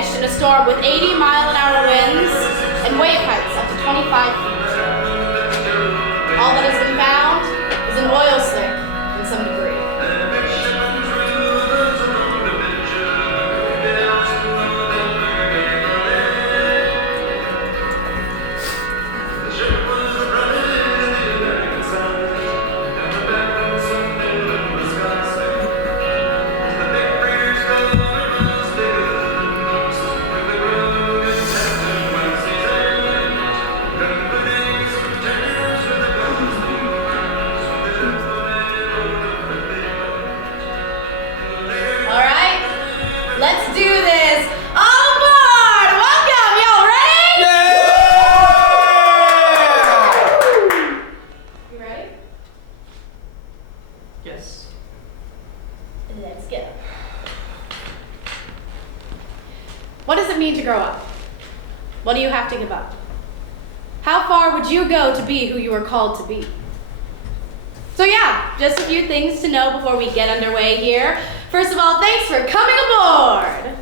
vanished in a storm with 80-mile-an-hour winds and wave heights up to 25 feet. All that has been found is an oil slick and some debris. What does it mean to grow up? What do you have to give up? How far would you go to be who you are called to be? So yeah, just a few things to know before we get underway here. First of all, thanks for coming aboard!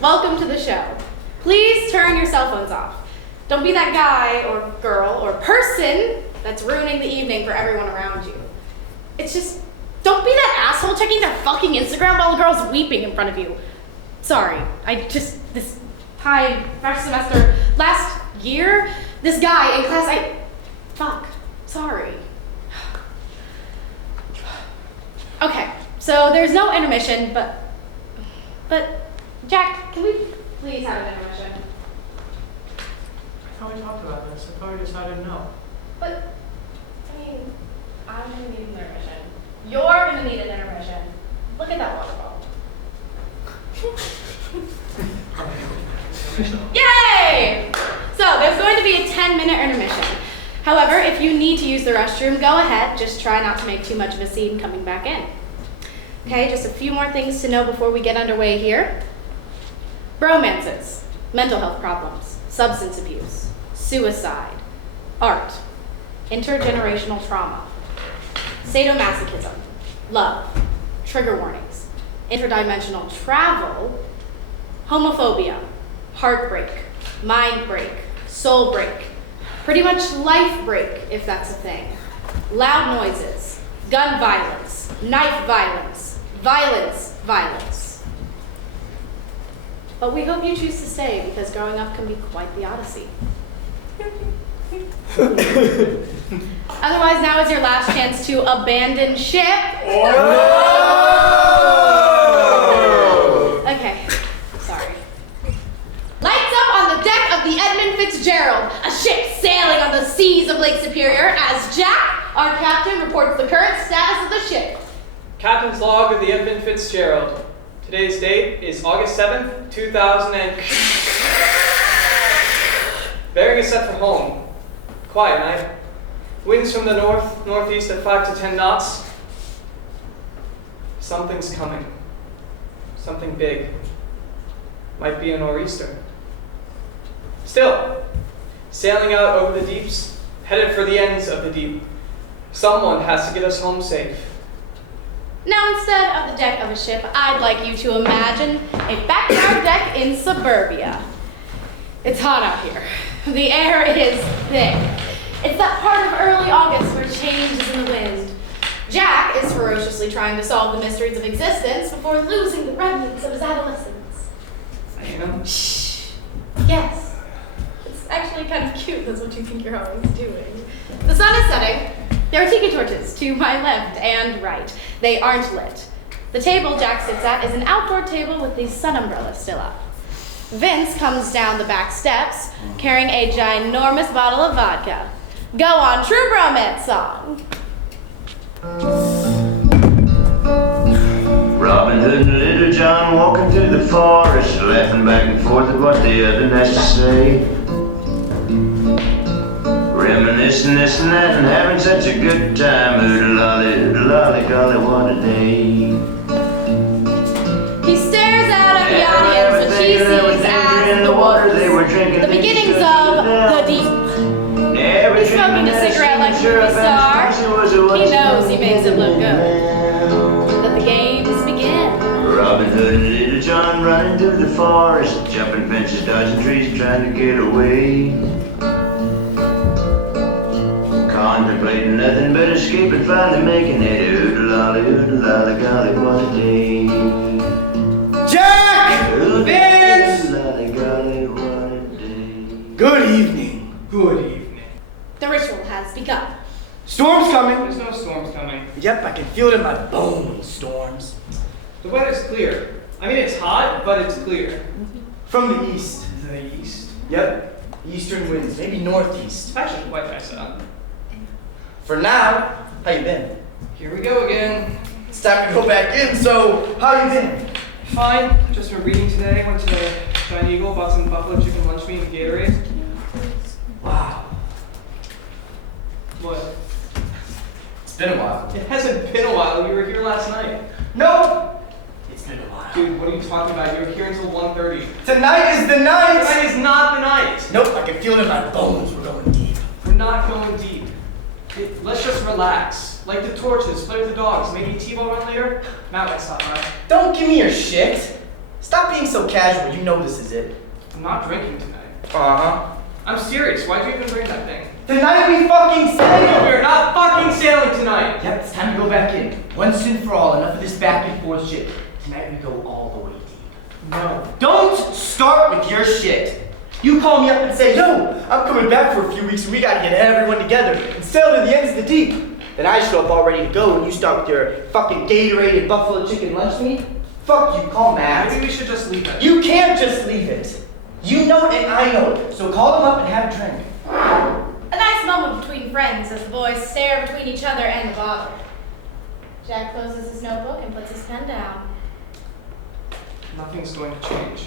Welcome to the show. Please turn your cell phones off. Don't be that guy or girl or person that's ruining the evening for everyone around you. It's just, don't be that asshole checking their fucking Instagram while the girl's weeping in front of you. Sorry, this fresh semester, last year, this guy in class, sorry. Okay, so there's no intermission, but Jack, can we please have an intermission? I thought we talked about this. I thought we decided no. But, I'm gonna need an intermission. You're gonna need an intermission. Look at that water bottle. Yay! So, there's going to be a 10-minute intermission. However, if you need to use the restroom, go ahead. Just try not to make too much of a scene coming back in. Okay, just a few more things to know before we get underway here. Bromances, mental health problems, substance abuse, suicide, art, intergenerational trauma, sadomasochism, love, trigger warnings, interdimensional travel, homophobia, heartbreak, mind break, soul break, pretty much life break, if that's a thing, loud noises, gun violence, knife violence, violence. But we hope you choose to stay because growing up can be quite the odyssey. Otherwise, now is your last chance to abandon ship. Oh! Okay, sorry. Lights up on the deck of the Edmund Fitzgerald, a ship sailing on the seas of Lake Superior, as Jack, our captain, reports the current status of the ship. Captain's log of the Edmund Fitzgerald. Today's date is August 7th, 2000 and... Bearing is set for home. Quiet night. Winds from the northeast at 5 to 10 knots. Something's coming. Something big. Might be a nor'easter. Still, sailing out over the deeps, headed for the ends of the deep. Someone has to get us home safe. Now, instead of the deck of a ship, I'd like you to imagine a backyard deck in suburbia. It's hot out here. The air is thick. It's that part of early August where change is in the wind. Jack is ferociously trying to solve the mysteries of existence before losing the remnants of his adolescence. I am. Shh. Yes. It's actually kind of cute. That's what you think you're always doing. The sun is setting. There are tiki torches to my left and right. They aren't lit. The table Jack sits at is an outdoor table with the sun umbrella still up. Vince comes down the back steps carrying a ginormous bottle of vodka. Go on, True Bromance song. Robin Hood and Little John walking through the forest, laughing back and forth at what the other has to say. Reminiscing this and that and having such a good time. Oodle-lolly, golly, what a day. He stares out at the audience, which he sees as the woods, the beginnings of the deep. He's smoking a cigarette like a movie star. He knows he makes it look good. Let the games begin. Robin Hood and Little gone running through the forest, jumping fences, dodging trees, trying to get away. Contemplating nothing but escaping, finally making it. Oodle-lolly, golly, what a day. Jack! Vince! Oodle-lolly, golly, what a day. Good evening. Good evening. The ritual has begun. Storm's coming. There's no storms coming. Yep, I can feel it in my bones, storms. The weather's clear. I mean, it's hot, but it's clear. From the east. The east. Yep, eastern winds, maybe northeast. It's actually quite nice out. For now, how you been? Here we go again. It's time to go back in, so how you been? Fine. Just been reading today. Went to the Giant Eagle, bought some buffalo chicken lunch meat and Gatorade. Wow, What? it's been a while. It hasn't been a while. You were here last night. Nope, it's been a while. Dude, what are you talking about? You were here until 1:30. Tonight is the night! Tonight is not the night. Nope, I can feel it in my bones, we're going deep. We're not going deep. Let's just relax. Light the torches, play with the dogs, maybe T-ball run later. Matt went stop by. Don't give me your shit. Stop being so casual, you know this is it. I'm not drinking tonight. Uh-huh. I'm serious. Why'd you even bring that thing? Tonight we fucking sail! We're not fucking sailing tonight. Yep, it's time to go back in. Once and for all, enough of this back and forth shit. Tonight we go all the way deep. No. Don't start with your shit. You call me up and say, yo, I'm coming back for a few weeks and we gotta get everyone together and sail to the ends of the deep. Then I show up all ready to go and you start with your fucking Gatorade and buffalo chicken lunch meat. Fuck you, call Matt. Maybe we should just leave it. You can't just leave it. You know it and I know it. So call them up and have a drink. A nice moment between friends as the boys stare between each other and the bottle. Jack closes his notebook and puts his pen down. Nothing's going to change.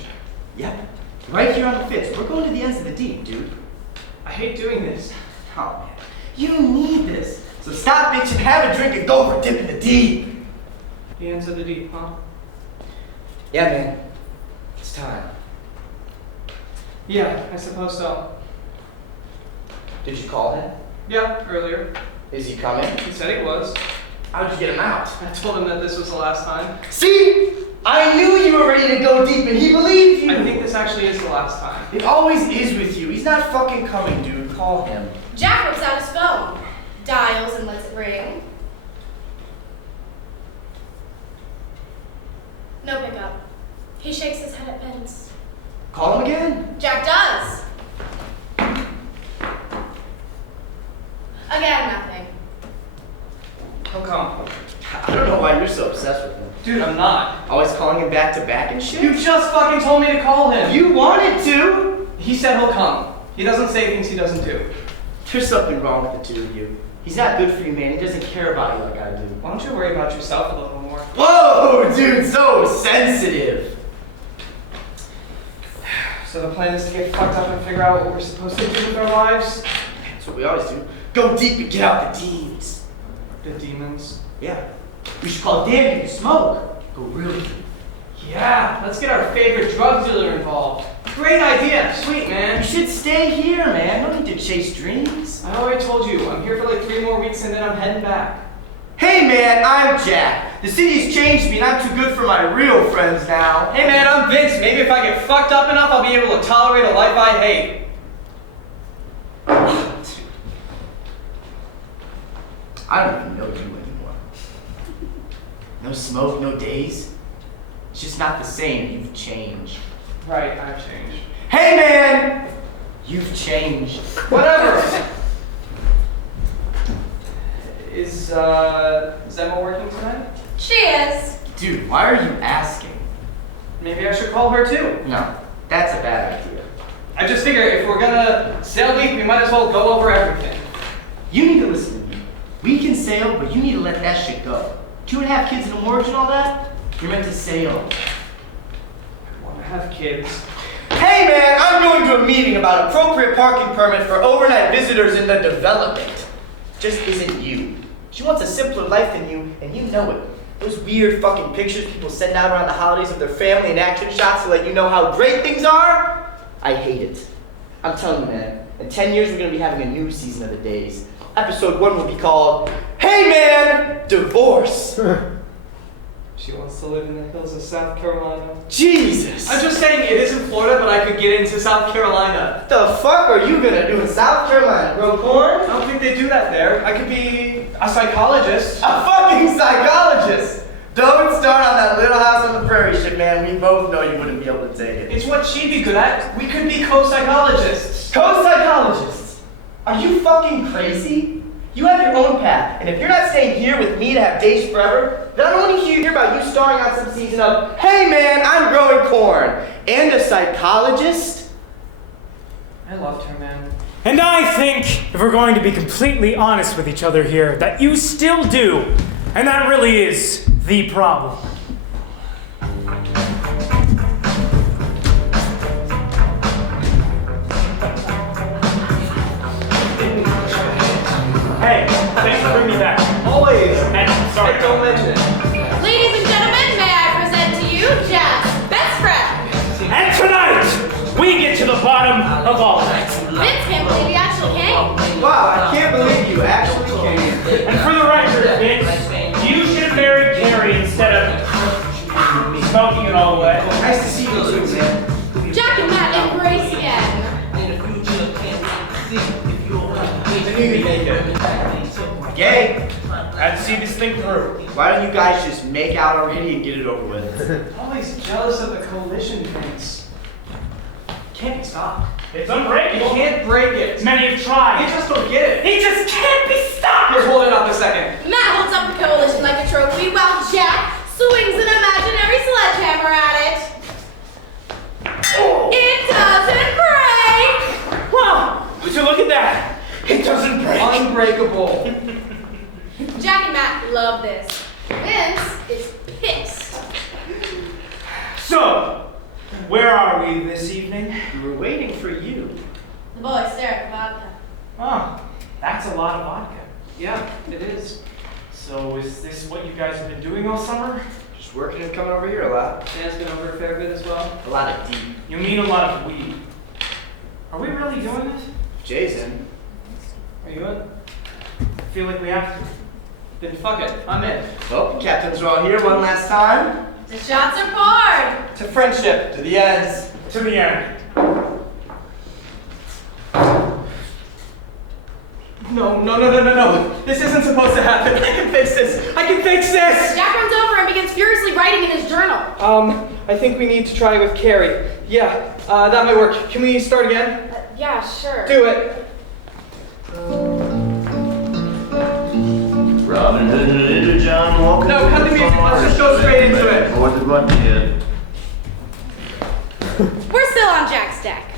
Yep. Right here on the Fitz. We're going to the ends of the deep, dude. I hate doing this. Oh, man. You need this. So stop bitching, have a drink, and go for a dip in the deep. The ends of the deep, huh? Yeah, man. It's time. Yeah, I suppose so. Did you call him? Yeah, earlier. Is he coming? He said he was. How'd you get him out? I told him that this was the last time. See? I knew you were ready to go deep, and he believed you. I think this actually is the last time. It always is with you. He's not fucking coming, dude. Call him. Jack whips out his phone, dials and lets it ring. No pickup. He shakes his head at Vince. Call him again. Jack does. Again, nothing. He'll come. I don't know why you're so obsessed with him. Dude, I'm not. Always calling him back to back and shit. You just fucking told me to call him. You wanted to. He said he'll come. He doesn't say things he doesn't do. There's something wrong with the two of you. He's not good for you, man. He doesn't care about you like I do. Why don't you worry about yourself a little more? Whoa, dude, so sensitive. So the plan is to get fucked up and figure out what we're supposed to do with our lives? That's what we always do. Go deep and get out the demons. The demons. Yeah. We should call Dan and smoke. Go really deep. Yeah, let's get our favorite drug dealer involved. Great idea. Sweet, You man. should stay here, man. No need to chase dreams. I already told you, I'm here for like 3 more weeks and then I'm heading back. Hey, man, I'm Jack. The city's changed me and I'm too good for my real friends now. Hey man, I'm Vince. Maybe if I get fucked up enough, I'll be able to tolerate a life I hate. I don't even know you anymore. No smoke, no days. It's just not the same. You've changed. Right, I've changed. Hey, man! You've changed. Whatever. Is Emma working tonight? She is. Dude, why are you asking? Maybe I should call her too. No, that's a bad idea. I just figure if we're gonna sail deep, we might as well go over everything. You need to listen to me. We can sail, but you need to let that shit go. 2.5 kids and a mortgage and all that? You're meant to sail. I want to have kids. Hey man, I'm going to a meeting about appropriate parking permit for overnight visitors in the development. Just isn't you. She wants a simpler life than you, and you know it. Those weird fucking pictures people send out around the holidays of their family and action shots to let you know how great things are? I hate it. I'm telling you, man, in 10 years we're gonna be having a new season of The Days. Episode 1 will be called, Hey Man, Divorce. She wants to live in the hills of South Carolina. Jesus! I'm just saying it is in Florida, but I could get into South Carolina. What the fuck are you gonna do in South Carolina? Grow corn? I don't think they do that there. I could be a psychologist. A fucking psychologist! Don't start on that Little House on the Prairie shit, man. We both know you wouldn't be able to take it. It's what she'd be good at. We could be co-psychologists. Co-psychologists? Are you fucking crazy? You have your own path, and if you're not staying here with me to have days forever, then I don't want to hear about you starring on some season of, hey man, I'm growing corn, and a psychologist? I loved her, man. And I think, if we're going to be completely honest with each other here, that you still do. And that really is the problem. Hey, thanks for bringing me back. Always. And sorry. Hey, don't mention it. Ladies and gentlemen, may I present to you Jack's best friend. And tonight, we get to the bottom of all of it. Vince can't believe he actually came. Wow, I can't believe you actually came. And for the record, Vince, you should have married Carrie instead of smoking it all the way. Nice to see you too, man. Jack and Matt embrace again. I knew you'd make it. Gay, I had to see this thing through. why don't you guys just make out already and get it over with? Always jealous of the coalition things. Can't be stopped. It's You unbreakable. can't break it. Many have You tried. just don't get it. He just can't be stopped! Just hold it up a second. Matt holds up the coalition like a trophy while Jack swings an imaginary sledgehammer at it. It doesn't break! Wow, would you look at that? It doesn't break. Unbreakable. Jack and Matt love this. Vince is pissed. So, where are we this evening? We were waiting for you. The boys stare at the vodka. Oh, that's a lot of vodka. Yeah, it is. So is this what you guys have been doing all summer? Just working and coming over here a lot. Dan's been over a fair bit as well. A lot of deep. You mean a lot of weed. Are we really doing this? Jason. Are you in? I feel like we have to. Then fuck it. I'm in. Well, captains are all here one last time. The shots are poured. To friendship, to the ends. To the end. No. This isn't supposed to happen. I can fix this. I can fix this. Jack runs over and begins furiously writing in his journal. I think we need to try with Carrie. Yeah, that might work. Can we start again? Yeah, sure. Do it. Robin Hood and Little John walking. No, cut the music. Let's just go straight into it. We're still on Jack's deck.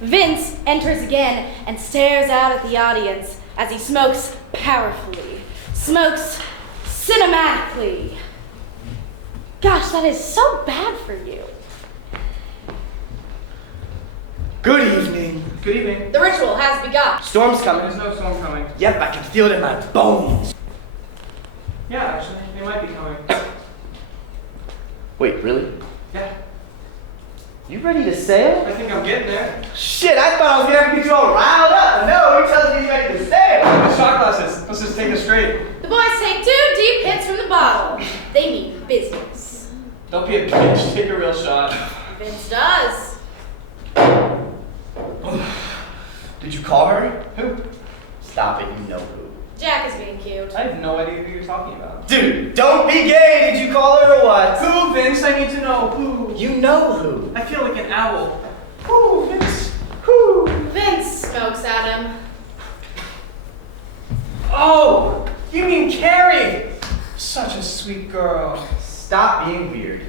Vince enters again and stares out at the audience as he smokes powerfully, smokes cinematically. Gosh, that is so bad for you. Good evening. Good evening. The ritual has begun. Storm's coming. There's no storm coming. Yep, I can feel it in my bones. Yeah, actually, they might be coming. Wait, really? Yeah, You ready to sail? I think I'm getting there. Shit, I thought I was gonna have to get you all riled up. No, you're telling me he's ready to sail. The shot glasses. Let's just take it straight. The boys take 2 deep hits from the bottle. They mean business. Don't be a bitch. Take a real shot. Vince does. Did you call her? Who? Stop it, you know who. Jack is being cute. I have no idea who you're talking about. Dude, don't be gay. Did you call her or what? Who, Vince? I need to know. Who? You know who. I feel like an owl. Who, Vince? Who? Vince smokes at him. Oh, you mean Carrie? Such a sweet girl. Stop being weird.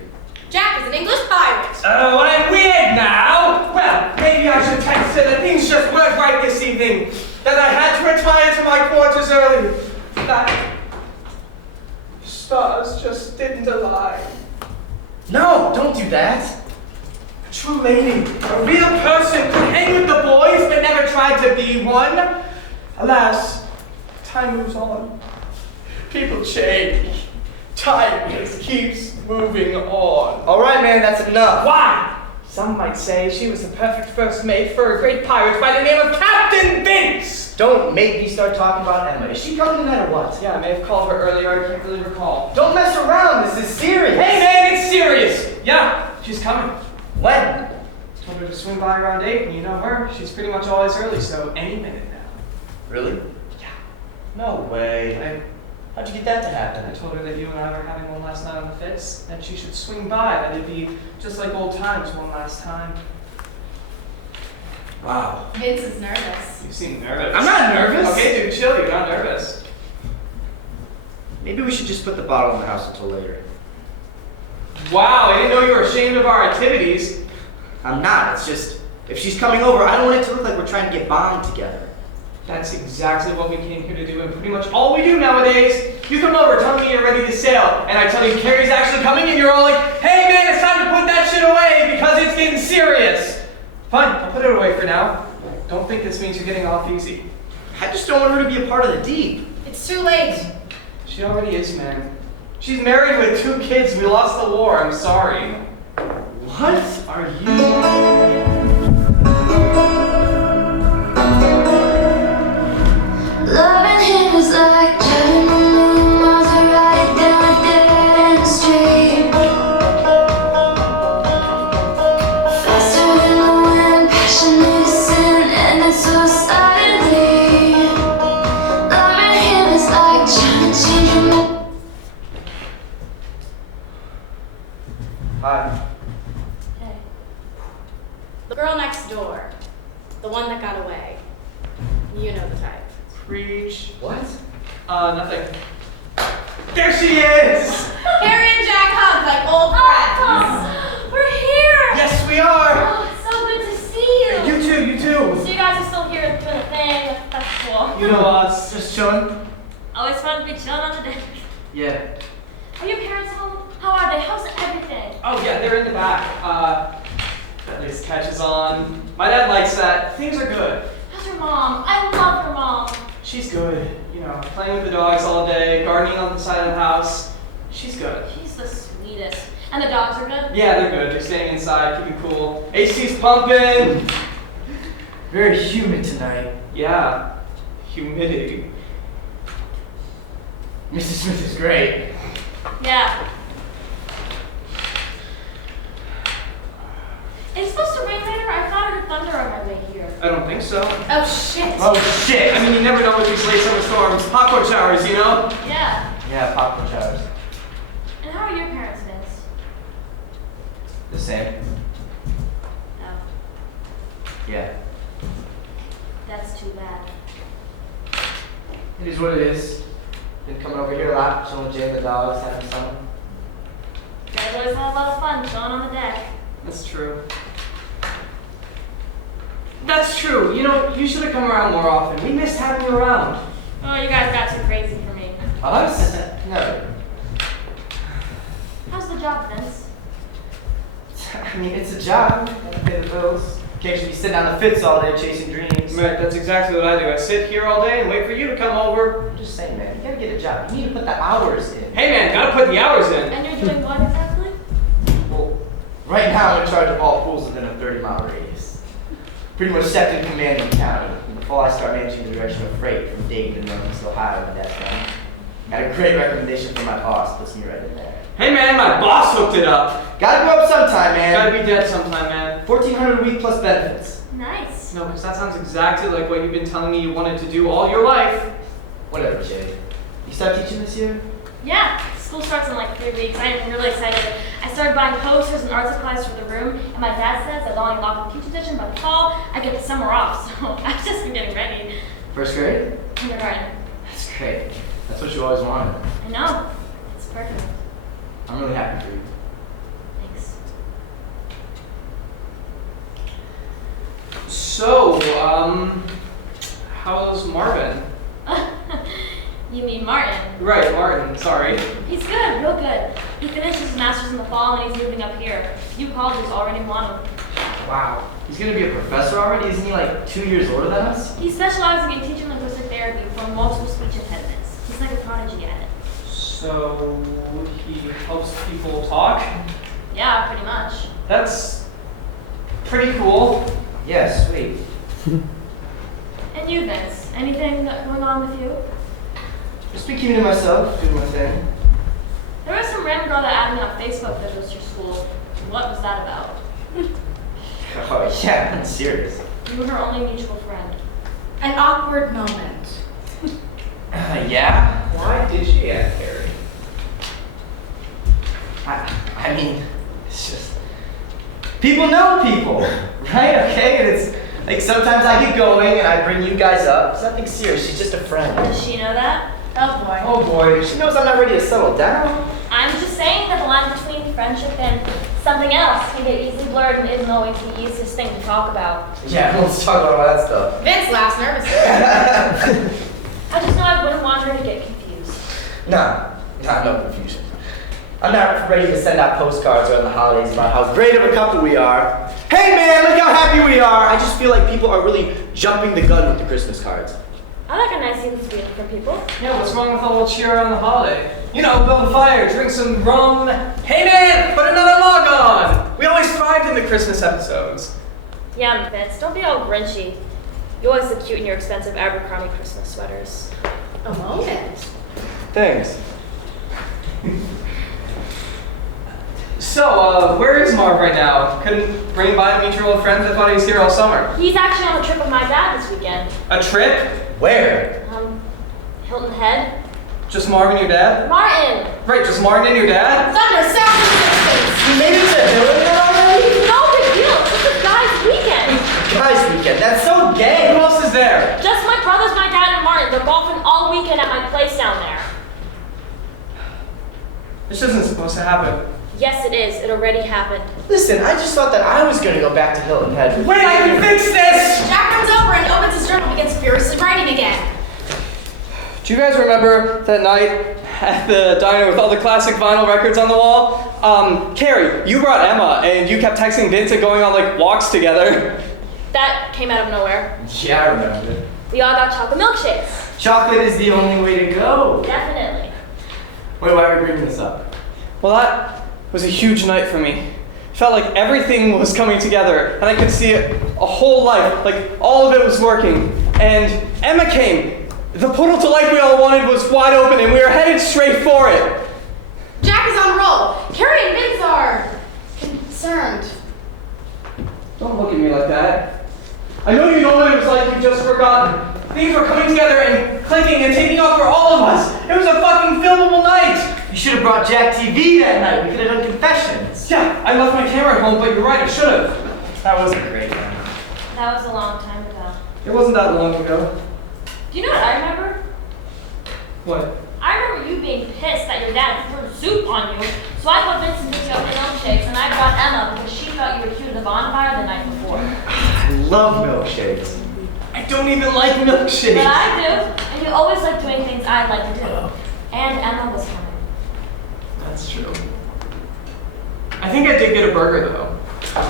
Jack is an English pirate. Oh, I'm weird now. Well, maybe I should text her that things just weren't right this evening. That I had to retire to my quarters early. That stars just didn't align. No, don't do that. A true lady, a real person, could hang with the boys but never tried to be one. Alas, time moves on. People change. Time just keeps moving on. All right, man, that's enough. Why? Some might say she was the perfect first mate for a great pirate by the name of Captain Vince. Don't make me start talking about Emma. Is she coming tonight or what? Yeah, I may have called her earlier. I can't really recall. Don't mess around. This is serious. Hey, man, it's serious. Yeah, she's coming. When? Told her to swing by around 8, and you know her. She's pretty much always early, so any minute now. Really? Yeah. No way. How'd you get that to happen? I told her that you and I were having one last night on the Fitz, and she should swing by. That it'd be just like old times one last time. Wow. Vince is nervous. You seem nervous. I'm not nervous. Okay, dude, chill. You're not nervous. Maybe we should just put the bottle in the house until later. Wow, I didn't know you were ashamed of our activities. I'm not. It's just, if she's coming over, I don't want it to look like we're trying to get bombed together. That's exactly what we came here to do, and pretty much all we do nowadays. You come over telling me you're ready to sail, and I tell you Carrie's actually coming, and you're all like, hey man, it's time to put that shit away because it's getting serious. Fine, I'll put it away for now. Don't think this means you're getting off easy. I just don't want her to be a part of the deep. It's too late. She already is, man. She's married with 2 kids. We lost the war. I'm sorry. What are you? Loving him is like driving a million miles a ride down a dead-end street. Faster than the wind, passion is sin, and it's so suddenly. Loving him is like trying to change your mind. Hi. Hey. The girl next door. The one that got away. You know the type. Preach. What? Nothing. There she is! Harry and Jack hug like old friends. We're here! Yes, we are! Oh, it's so good to see you! You too, you too. So you guys are still here doing a thing. That's cool. You know us. Just chilling? Always fun to be chilling on the deck. Yeah. Are your parents home? How are they? How's everything? Oh yeah, they're in the back. At least catches on. My dad likes that. Things are good. How's your mom? I love your mom. She's good. You know, playing with the dogs all day, gardening on the side of the house. She's good. She's the sweetest. And the dogs are good? Yeah, they're good. They're staying inside, keeping cool. AC's pumping. Very humid tonight. Yeah, humidity. Mrs. Smith is great. Yeah. It's supposed to rain later. I thought I heard thunder on my way here. I don't think so. Oh shit. Oh shit! I mean, you never know with these late summer storms. Popcorn showers, you know? Yeah. Yeah, popcorn showers. And how are your parents, Vince? The same. Oh, Yeah. that's too bad. It is what it is. Been coming over here a lot, chilling with Jay and the dogs, having fun. You guys always have a lot of fun chilling on the deck. That's true. That's true. You know, you should have come around more often. We missed having you around. Oh, you guys got too crazy for me. Us? No. How's the job, Vince? I mean, it's a job. Gotta pay the bills. Can't just be sitting on the Fitz all day chasing dreams. Right, that's exactly what I do. I sit here all day and wait for you to come over. I'm just saying, man, you gotta get a job. You need to put the hours in. Hey man, gotta put the hours in. And you're doing what exactly? Well, right now I'm in charge of all pools within a 30-mile radius. Pretty much second in command in the county. In the fall, I start managing the direction of freight from Dayton to Northeast Ohio with that friend. Got a great recommendation from my boss. Puts me right in there. Hey man, my boss hooked it up. Gotta go up sometime, man. Gotta be dead sometime, man. $1,400 a week plus benefits. Nice. No, because that sounds exactly like what you've been telling me you wanted to do all your life. Whatever, Jay. You start teaching this year? Yeah, school starts in like 3 weeks. I am really excited. I started buying posters and art supplies for the room, and my dad says that only lock the teacher edition by the fall, I get the summer off, so I've just been getting ready. First grade? Kindergarten. That's great. That's what you always wanted. I know. It's perfect. I'm really happy for you. Thanks. So, how's Marvin? You mean Martin? Right, Martin, sorry. He's good, real good. He finished his master's in the fall and he's moving up here. A few colleges already want him. Wow. He's gonna be a professor already? Isn't he like 2 years older than us? He's specializing in teaching linguistic therapy for multiple speech impediments. He's like a prodigy at it. So, he helps people talk? Yeah, pretty much. That's pretty cool. Yeah, sweet. And you, Vince? Anything going on with you? Just be keeping to myself, doing my thing. There was some random girl that added me on Facebook that was your school. What was that about? Oh, yeah, I'm serious. You were her only mutual friend. An awkward moment. Yeah? Why did she add Harry? I mean, it's just... People know people, right? Okay? And it's like sometimes I get going and I bring you guys up. It's nothing serious. She's just a friend. Does she know that? Oh boy. Oh boy, she knows I'm not ready to settle down. I'm just saying that the line between friendship and something else can get easily blurred and isn't always the easiest thing to talk about. Yeah, let's talk about all that stuff. Vince laughs nervously. I just know I wouldn't want her to get confused. Nah, no confusion. I'm not ready to send out postcards around the holidays about how great of a couple we are. Hey man, look how happy we are! I just feel like people are really jumping the gun with the Christmas cards. I like a nice even sweet for people. Yeah, what's wrong with a little cheer on the holiday? You know, build a fire, drink some rum. Hey man, put another log on! We always thrived in the Christmas episodes. Yeah, Vince, don't be all grinchy. You always look cute in your expensive Abercrombie Christmas sweaters. A moment. Thanks. So, where is Marv right now? Couldn't bring by to meet your old friends? I thought he was here all summer. He's actually on a trip with my dad this weekend. A trip? Where? Hilton Head. Just Marv and your dad? Martin! Right, just Martin and your dad? Thunder, sound in the distance. You made it to Hilton already? No big deal, it's just a guy's weekend. Guys weekend, that's so Who gay! else is there? Just my brothers, my dad, and Martin. They're golfing all weekend at my place down there. This isn't supposed to happen. Yes, it is. It already happened. Listen, I just thought that I was gonna go back to Hilton Head. Wait, I can fix this! Jack comes over and opens his journal and begins furiously writing again. Do you guys remember that night at the diner with all the classic vinyl records on the wall? Carrie, you brought Emma and you kept texting Vince and going on like walks together. That came out of nowhere. Yeah, I remember. We all got chocolate milkshakes. Chocolate is the only way to go. Definitely. Wait, why are we bringing this up? Well, that was a huge night for me. It felt like everything was coming together and I could see it a whole life, like all of it was working. And Emma came. The portal to life we all wanted was wide open and we were headed straight for it. Jack is on a roll. Carrie and Vince are concerned. Don't look at me like that. I know you know what it was like, you've just forgotten. Things were coming together and clicking and taking off for all of us. It was a fucking filmable night. You should have brought Jack TV that night. We could have done confessions. Yeah, I left my camera at home, but you're right, I should have. That was a great night. That was a long time ago. It wasn't that long ago. Do you know what I remember? What? I remember you being pissed that your dad threw soup on you. So I bought Vincent to go milkshakes and I brought Emma because she thought you were cute at the bonfire the night before. I love milkshakes. I don't even like milkshakes. But I do, and you always like doing things I'd like to do. And Emma was coming. That's true. I think I did get a burger though.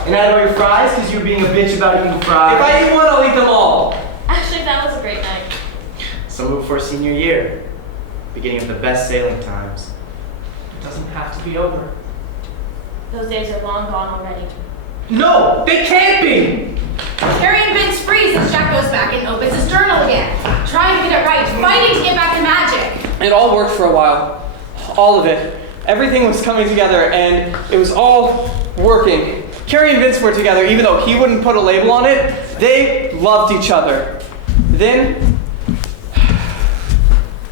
And I had all your fries because you were being a bitch about eating fries. If I eat one, I'll eat them all. Actually, that was a great night. Summer before senior year. Beginning of the best sailing times. It doesn't have to be over. Those days are long gone already. No, they can't be! Carrie and Vince freeze as Jack goes back and opens his journal again, trying to get it right, fighting to get back to magic. It all worked for a while. All of it. Everything was coming together and it was all working. Carrie and Vince were together even though he wouldn't put a label on it. They loved each other. Then,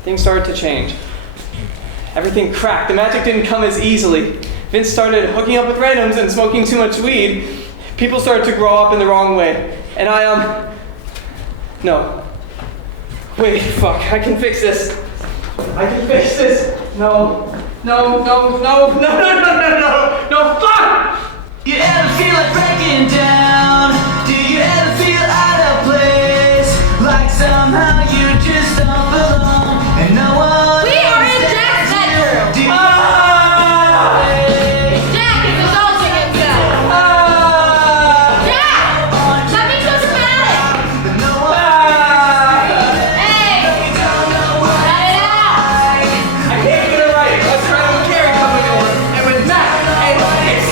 things started to change. Everything cracked. The magic didn't come as easily. Vince started hooking up with randoms and smoking too much weed. People started to grow up in the wrong way. And no. Wait, fuck, I can fix this. I can fix this. No, fuck! You ever feel like breaking down? Do you ever feel out of place? Like somehow you just don't belong and no one. We are in Jack's bedroom. Do you Jack is indulging himself. Jack! That means so dramatic. but no one. Hey! Cut it out! I can't get it right. Let's try it with Carrie coming over and with Matt and it's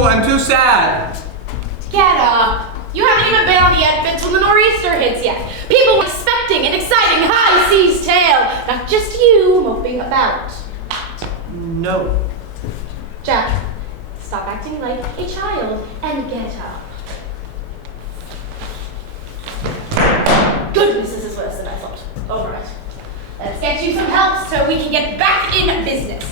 I'm too sad. Get up. You haven't even been on the Ed till the nor'easter hits yet. People were expecting an exciting high seas tale, not just you moping about. No. Jack, stop acting like a child and get up. Goodness, this is worse than I thought. All right. Let's get you some help so we can get back in business.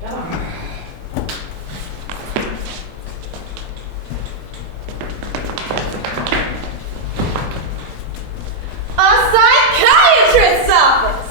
Come on. A psychiatrist's office!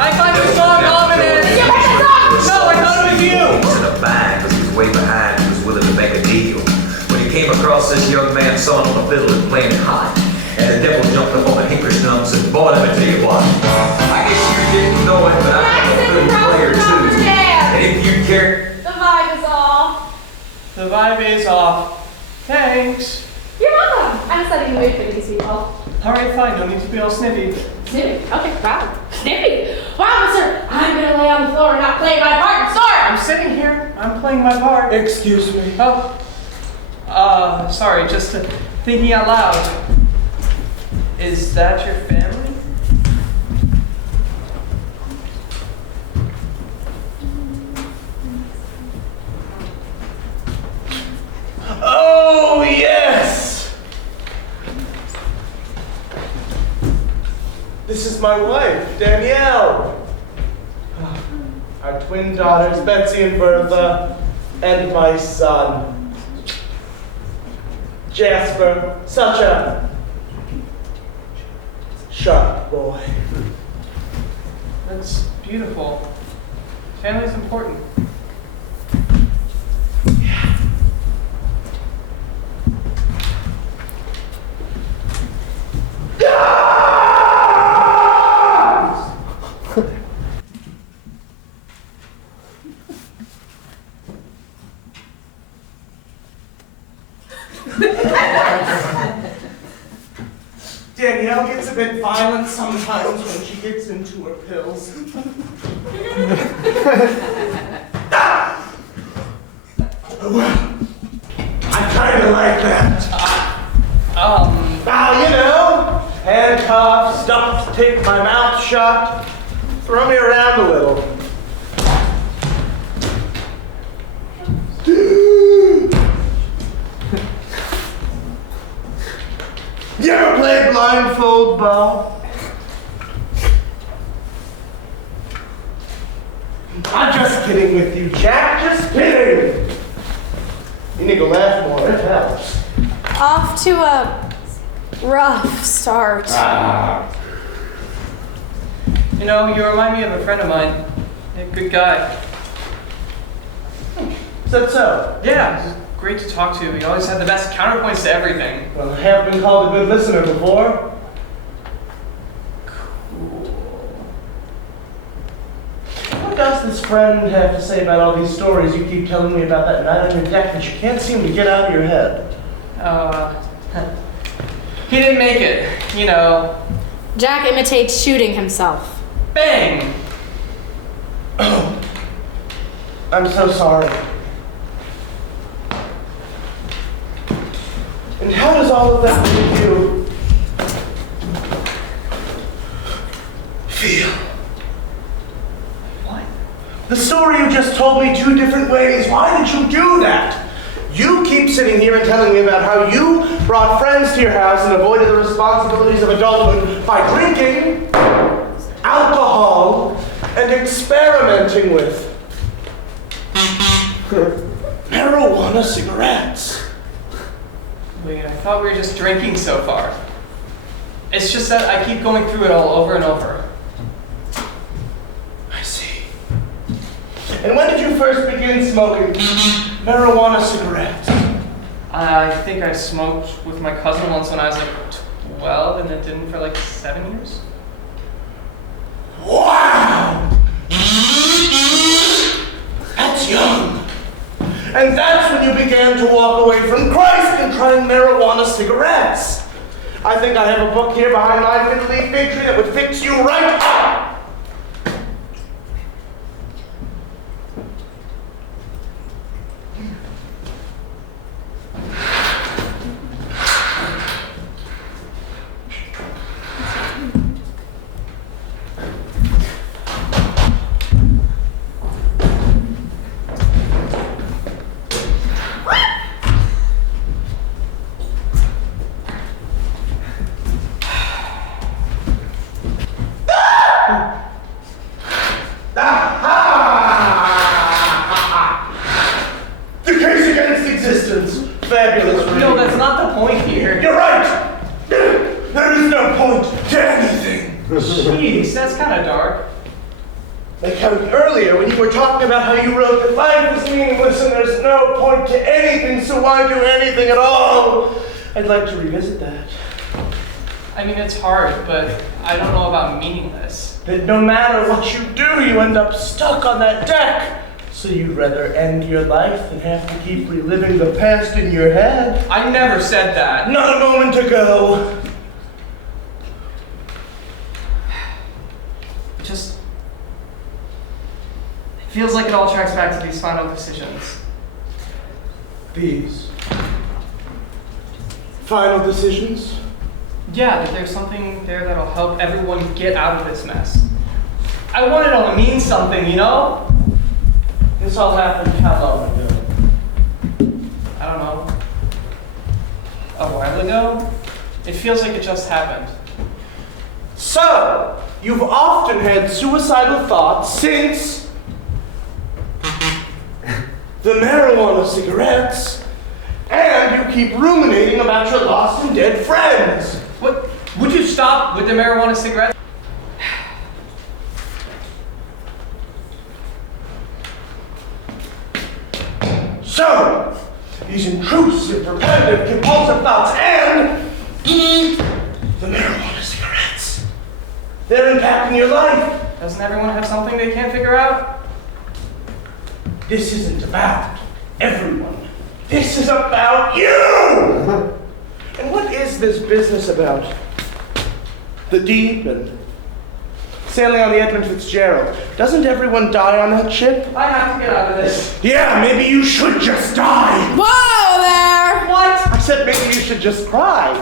I thought you saw Dominus! Did you pick this up? No, I thought it was you! He was in a bind because he was way behind. He was willing to make a deal. When he came across this young man sawing on a fiddle and playing it hot, and the devil jumped up on the hickory stumps and boy, let me tell you what. I guess you didn't know it, but I'm a good player too. And if you care, The vibe is off. The vibe is off. Thanks. You're welcome. I'm setting the mood for these people. All right, fine. No need to be all snippy. Snippy. Okay, wow. Snippy. Wow, sir. I'm gonna lay on the floor and not play my part and start. I'm sitting here. I'm playing my part. Excuse me. Oh. Sorry. Just thinking out loud. Is that your family? Oh, yes! This is my wife, Danielle. Our twin daughters, Betsy and Bertha, and my son, Jasper. Such a sharp boy. That's beautiful. Family's important. Danielle gets a bit violent sometimes when she gets into her pills. Well, I kind of like that. Now, you know, handcuffs, stuff to tape my mouth shut, throw me around a little. You ever play blindfold, Bob? I'm just kidding with you, Jack. Just kidding. You need to laugh more. It helps. Off to a rough start. You know, you remind me of a friend of mine. A good guy. Is that so? Yeah, he's great to talk to. He always had the best counterpoints to everything. Well, I have been called a good listener before. Cool. What does this friend have to say about all these stories you keep telling me about that night on your deck that you can't seem to get out of your head? He didn't make it, you know. Jack imitates shooting himself. Bang! Oh, I'm so sorry. And how does all of that make you feel? What? The story you just told me 2 different ways. Why did you do that? You keep sitting here and telling me about how you brought friends to your house and avoided the responsibilities of adulthood by drinking alcohol and experimenting with marijuana cigarettes. Wait, I thought we were just drinking so far. It's just that I keep going through it all over and over. I see. And when did you first begin smoking marijuana cigarettes? I think I smoked with my cousin once when I was like Well, then it didn't for like 7 years. Wow! That's young. And that's when you began to walk away from Christ and trying marijuana cigarettes. I think I have a book here behind my fiddle leaf fig tree that would fix you right up. The case against existence. Fabulous. No, that's not the point here. You're right. There is no point to anything. Jeez, that's kind of dark. Like how earlier when you were talking about how you wrote that life is meaningless and there's no point to anything, so why do anything at all? I'd like to revisit that. I mean, it's hard, but I don't know about meaningless. That no matter what you do, you end up stuck on that deck. So you'd rather end your life than have to keep reliving the past in your head? I never said that. Not a moment ago. Just it feels like it all tracks back to these final decisions. These final decisions? Yeah, that there's something there that'll help everyone get out of this mess. I want it all to mean something, you know? This all happened how long ago? I don't know. A while ago? It feels like it just happened. So, you've often had suicidal thoughts since the marijuana cigarettes, and you keep ruminating about your lost and dead friends. What? Would you stop with the marijuana cigarette? So, these intrusive, repetitive, compulsive thoughts and the marijuana cigarettes, they're impacting your life. Doesn't everyone have something they can't figure out? This isn't about everyone. This is about you! And what is this business about? The deep and sailing on the Edmund Fitzgerald. Doesn't everyone die on that ship? I have to get out of this. Yeah, maybe you should just die. Whoa there! What? I said maybe you should just cry.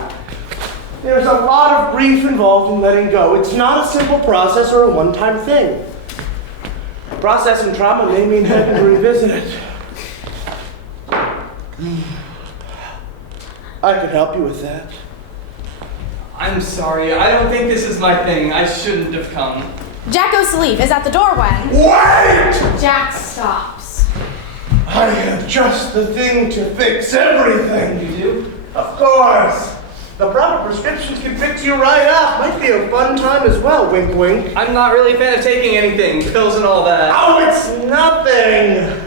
There's a lot of grief involved in letting go. It's not a simple process or a one-time thing. Processing trauma may mean having to revisit it. I can help you with that. I'm sorry. I don't think this is my thing. I shouldn't have come. Jack goes to leave. Is at the door when Wait! Jack stops. I have just the thing to fix everything. You do? Of course. The proper prescriptions can fix you right up. Might be a fun time as well, wink wink. I'm not really a fan of taking anything, pills and all that. Oh, it's nothing.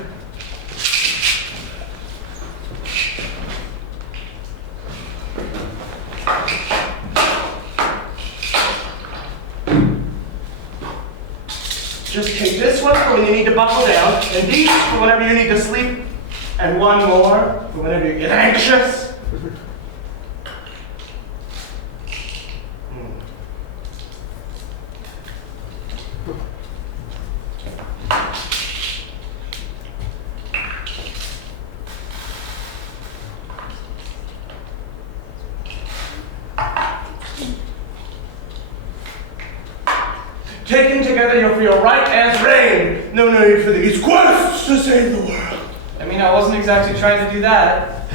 Just take this one for when you need to buckle down, and these for whenever you need to sleep, and one more for whenever you get anxious. Taken together, you'll feel right as rain. No need for these quests to save the world. I mean, I wasn't exactly trying to do that.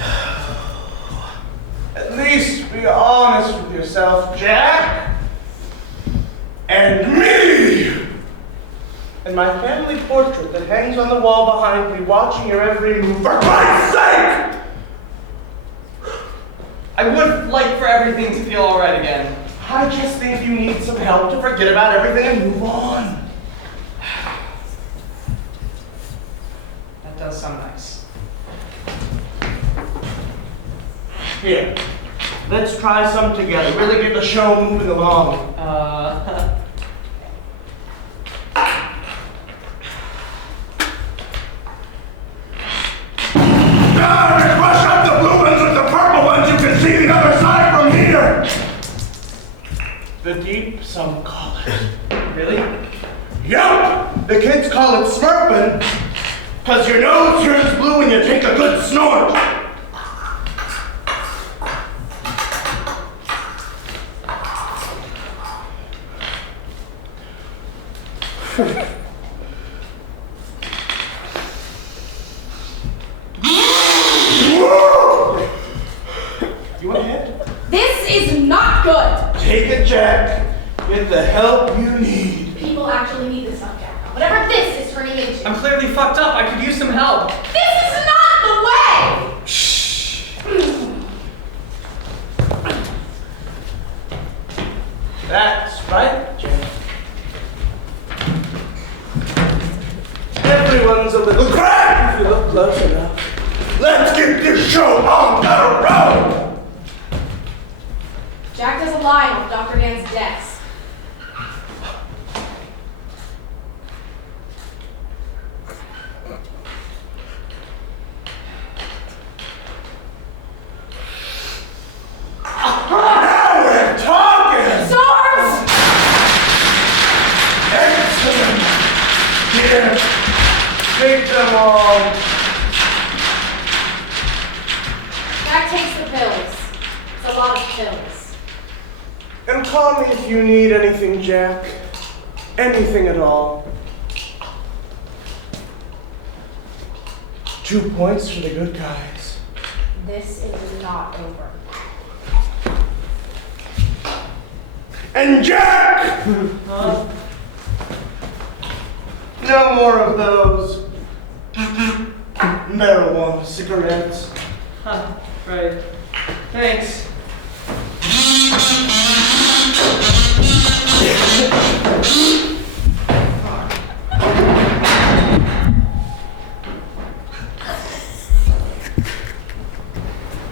At least be honest with yourself, Jack. And me. And my family portrait that hangs on the wall behind me, watching your every move. For Christ's sake! I would like for everything to feel alright again. I just think you need some help to forget about everything and move on. That does sound nice. Here. Let's try some together. Really get the show moving along. Now, just brush up the blue ones with the purple ones. You can see the other side from here. The deep, some call it. Really? Yup! The kids call it smurfing, cause your nose turns blue when you take a good snort. You want a hand? This is not good. Take it, Jack. Get the help you need. People actually need this stuff, Jack. Whatever this is turning into. I'm clearly fucked up. I could use some help. This is not the way! Shh. That's right, Jack. Everyone's a little cracked if you look close enough. Let's get this show on the road! Jack does a line off Dr. Dan's desk. Now we're talking! Swords! Excellent! Here, take them all. Jack takes the pills. It's a lot of pills. And call me if you need anything, Jack. Anything at all. 2 points for the good guys. This is not over. And Jack! No more of those marijuana cigarettes. Huh, right. Thanks.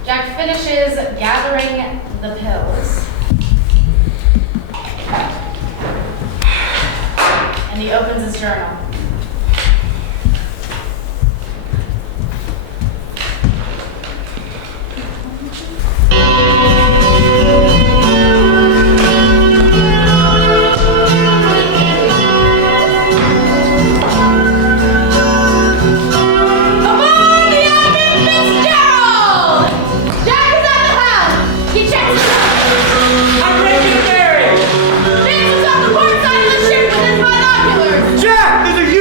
Jack finishes gathering the pills. And he opens his journal. Aboard the Edmund Fitzgerald! Jack is at the helm. He checks it out. I'm ready to marry. Vince is on the port side of the ship with his binoculars. Jack, there's a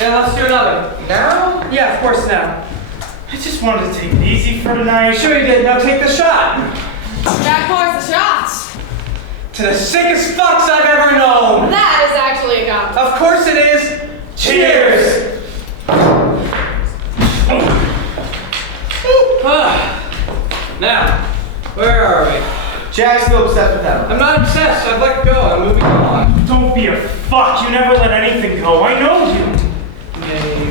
Yeah, let's do another. Now? Yeah, of course now. I just wanted to take it easy for tonight. Sure you did. Now take the shot. Jack pours the shots. To the sickest fucks I've ever known. That is actually a compliment. Of course it is. Cheers. Now, where are we? Jack's still obsessed with that. I'm not obsessed. I've let go. I'm moving on. Don't be a fuck. You never let anything go. I know you. Maybe.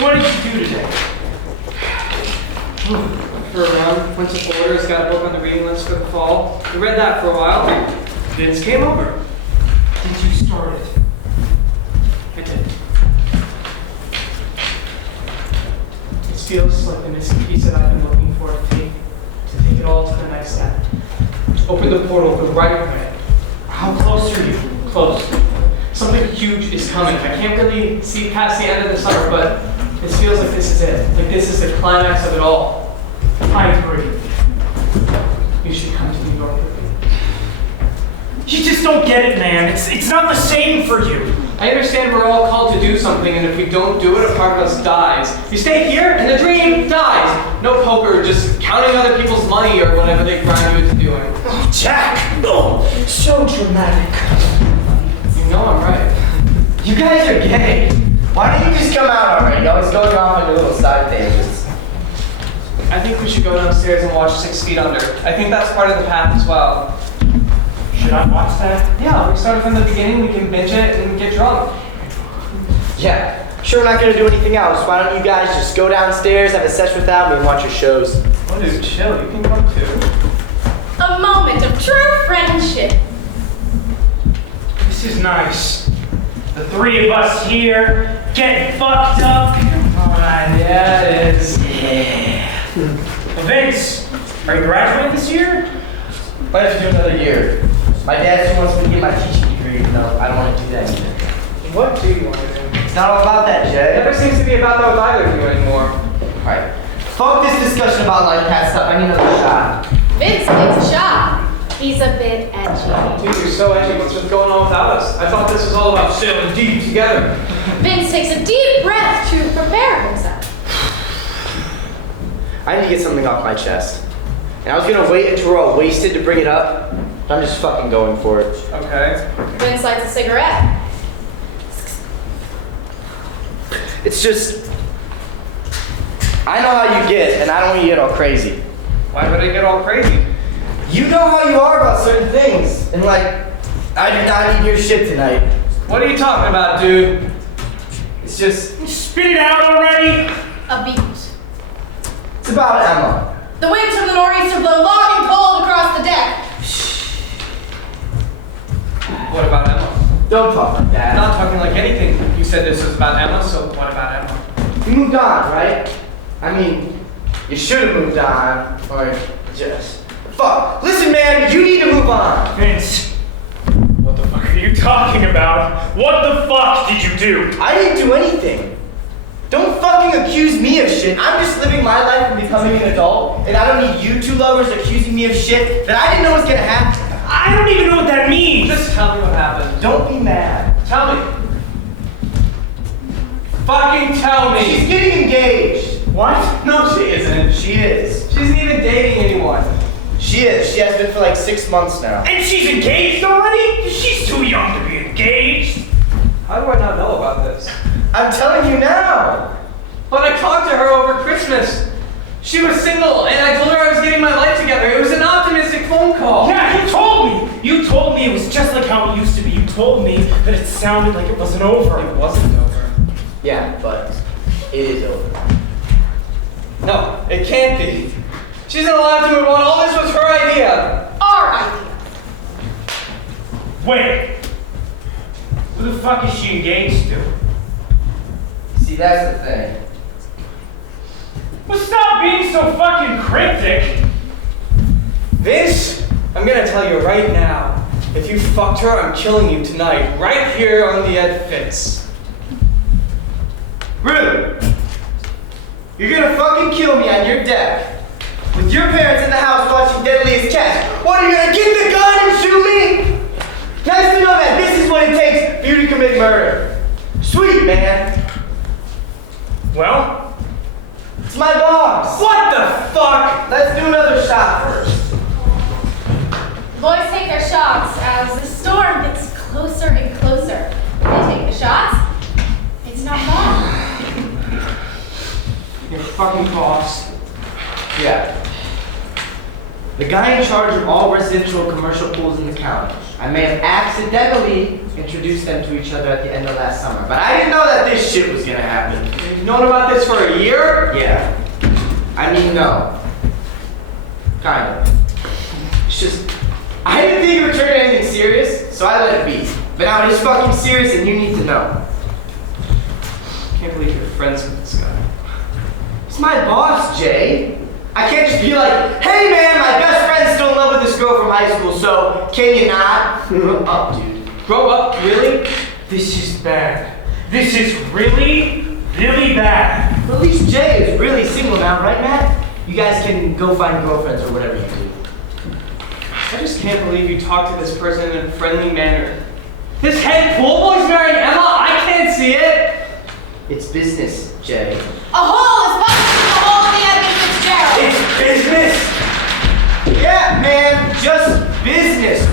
What did you do today? For around, went to Borders, got a book on the reading list for the fall. We read that for a while. Vince came over. Did you start it? I did. It feels like the missing piece that I've been looking for to take it all to the next step. Open the portal, go right ahead. How close are you? Close. Something huge is coming. I can't really see past the end of the summer, but it feels like this is it. Like this is the climax of it all. I agree. You should come to New York with me. You just don't get it, man. It's not the same for you. I understand we're all called to do something, and if we don't do it, a part of us dies. You stay here, and the dream dies. No poker, just counting other people's money or whatever they grind you into doing. Oh, Jack! Oh, so dramatic. You know I'm right. You guys are gay. Why don't you just come out already? You're always going off on your little side tangents. I think we should go downstairs and watch 6 Feet Under. I think that's part of the path as well. Should I watch that? Yeah, we started from the beginning, we can binge it and get drunk. Yeah, sure we're not gonna do anything else. Why don't you guys just go downstairs, have a session without me, and watch your shows? Oh, dude, chill, you can come too. A moment of true friendship. This is nice. The three of us here, getting fucked up. Alright, Yeah, it is. Vince, are you graduating this year? Might have to do another year. My dad still wants me to get my teaching degree, no, I don't want to do that either. What do you want to do? It's not all about that, It Jay. never seems to be about that with either of you anymore. Alright. Fuck this discussion about life path stuff, I need another shot. Vince takes a shot. He's a bit edgy. Dude, you're so edgy. What's been going on without us? I thought this was all about sailing deep together. Vince takes a deep breath to prepare himself. I need to get something off my chest. And I was gonna wait until we're all wasted to bring it up, but I'm just fucking going for it. Okay. Vince lights a cigarette. It's just, I know how you get, and I don't want you to get all crazy. Why would I get all crazy? You know how you are about certain things, and like, I do not need your shit tonight. What are you talking about, dude? It's just, Spit it out already! A beat. it's about Emma. The winds from the nor'easter blow long and cold across the deck. What about Emma? Don't talk like I'm that. not talking like anything. You said this was about Emma, so what about Emma? You moved on, right? I mean, you should have moved on, or just, fuck. Listen, man, you need to move on. Vince, what the fuck are you talking about? What the fuck did you do? I didn't do anything. Don't fucking accuse me of shit. I'm just living my life and becoming an adult, and I don't need you two lovers accusing me of shit that I didn't know was gonna happen. I don't even know what that means! Just tell me what happened. Don't be mad. Tell me. Fucking tell She's me. getting engaged. What? No, she isn't. She is. She isn't even dating anyone. She is. She has been for like 6 months now. And she's engaged already? She's too young to be engaged. How do I not know about this? I'm telling you now. But I talked to her over Christmas. She was single, and I told her I was getting my life together. It was an optimistic phone call. Yeah, you told me! You told me it was just like how it used to be. You told me that it sounded like it wasn't over. It wasn't over. Yeah, but it is over. No, it can't be. She isn't allowed to move on. All this was her idea. Our idea. Wait. Who the fuck is she engaged to? See, that's the thing. Well, stop being so fucking cryptic. Vince, I'm gonna tell you right now. If you fucked her, I'm killing you tonight. Right here on the Ed Fitz. Really? You're gonna fucking kill me on your deck with your parents in the house watching Deadliest Catch. What, are you gonna get the gun and shoot me? Nice to know that this is what it takes for you to commit murder. Sweet. Sweet, man. Well, It's my boss. What the fuck? Let's do another shot first. The boys take their shots as the storm gets closer and closer. They take the shots. It's not long. Your fucking boss. Yeah. The guy in charge of all residential commercial pools in the county. I may have accidentally introduced them to each other at the end of last summer, but I didn't know that this shit was gonna happen. You've known about this for a year? Yeah. I mean, no. Kind of. It's just, I didn't think it would turn into anything serious, so I let it be. But now it is fucking serious and you need to know. Can't believe you're friends with this guy. It's my boss, Jay. I can't just be like, hey man, my best friend's still in love with this girl from high school, so can you not? Grow up, dude. Grow up, really? this is bad. This is really, really bad. At least Jay is really single now, right, Matt? You guys can go find girlfriends or whatever you do. I just can't believe you talk to this person in a friendly manner. This head pool boy's marrying Emma? I can't see it! It's business, Jay. A hole is busted in the hole of the Edmund Fitzgerald. It's business? Yeah, man, just business.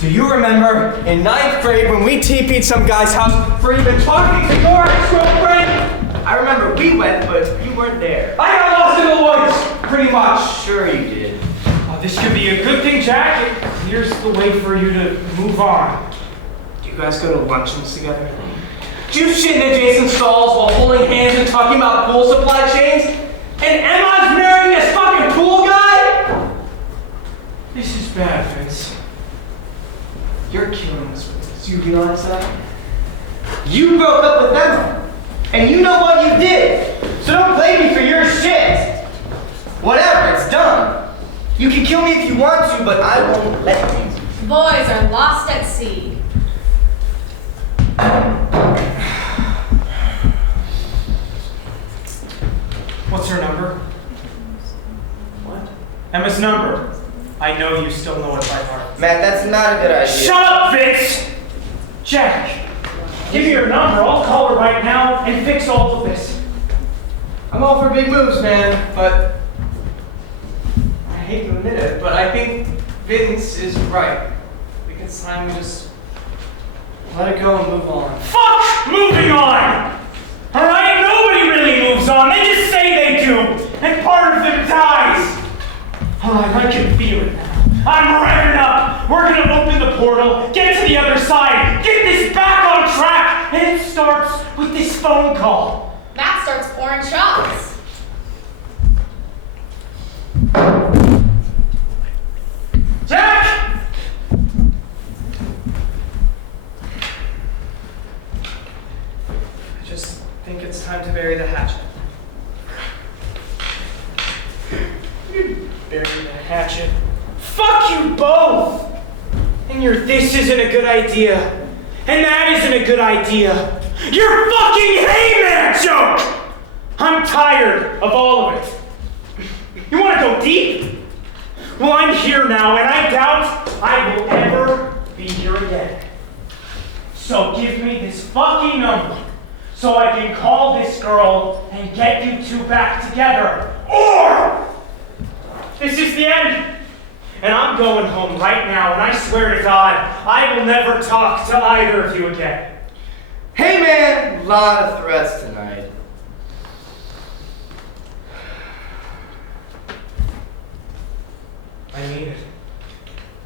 Do you remember in 9th grade when we TP'd some guy's house for even talking to your ex-girlfriend? I remember we went, but you weren't there. I got lost in the woods, pretty much. Sure you did. Oh, this could be a good thing, Jack. It clears the way for you to move on. Do you guys go to luncheons together? Do you shit in adjacent stalls while holding hands and talking about pool supply chains? And Emma's marrying this fucking pool guy? This is bad, Vince. You're killing us with this. You realize that? You broke up with Emma, and you know what you did. So don't blame me for your shit. Whatever, it's done. You can kill me if you want to, but I won't let you. Boys are lost at sea. What's her number? What? Emma's number. I know you still know it by heart. Matt, that's not a good idea. Shut up, Vince! Jack, give me your number. I'll call her right now and fix all of this. I'm all for big moves, man, but I hate to admit it, but I think Vince is right. I think it's time we just let it go and move on. Fuck moving on! Alright? Nobody really moves on. They just say they do. And part of them dies. Oh, I can feel it now. I'm revving up. We're gonna open the portal, get to the other side, get this back on track, and it starts with this phone call. Matt starts pouring shots. Jack! I just think it's time to bury the hatchet. Bury the hatchet. Fuck you both! And your this isn't a good idea. And that isn't a good idea. Your fucking hey man joke! I'm tired of all of it. You wanna go deep? Well, I'm here now, and I doubt I will ever be here again. So give me this fucking number so I can call this girl and get you two back together. Or this is the end. And I'm going home right now, and I swear to God, I will never talk to either of you again. Hey man, a lot of threats tonight. I mean it.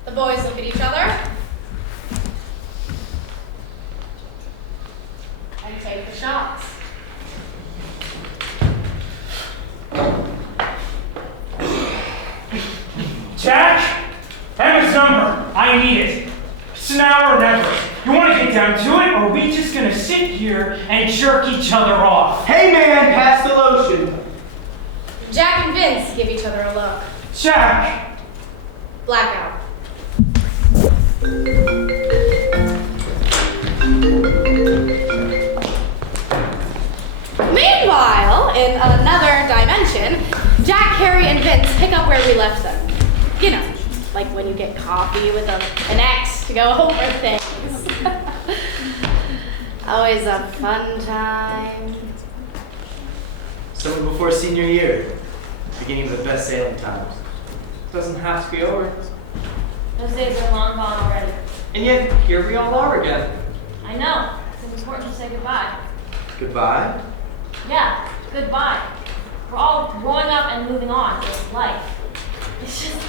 The boys look at each other and take the shots. Jack, Emma's number. I need it. It's now or never. You want to get down to it, or are we just gonna sit here and jerk each other off? Hey man, pass the lotion. Jack and Vince give each other a look. Jack! Blackout. Meanwhile, in another dimension, Jack, Harry, and Vince pick up where we left them. You know, like when you get coffee with an ex to go over things. Always a fun time. Summer before senior year. Beginning of the best sailing times. Doesn't have to be over. Those days are long gone already. And yet, here we all are again. I know. It's important to say goodbye. Goodbye? Yeah, goodbye. We're all growing up and moving on with life. It's just,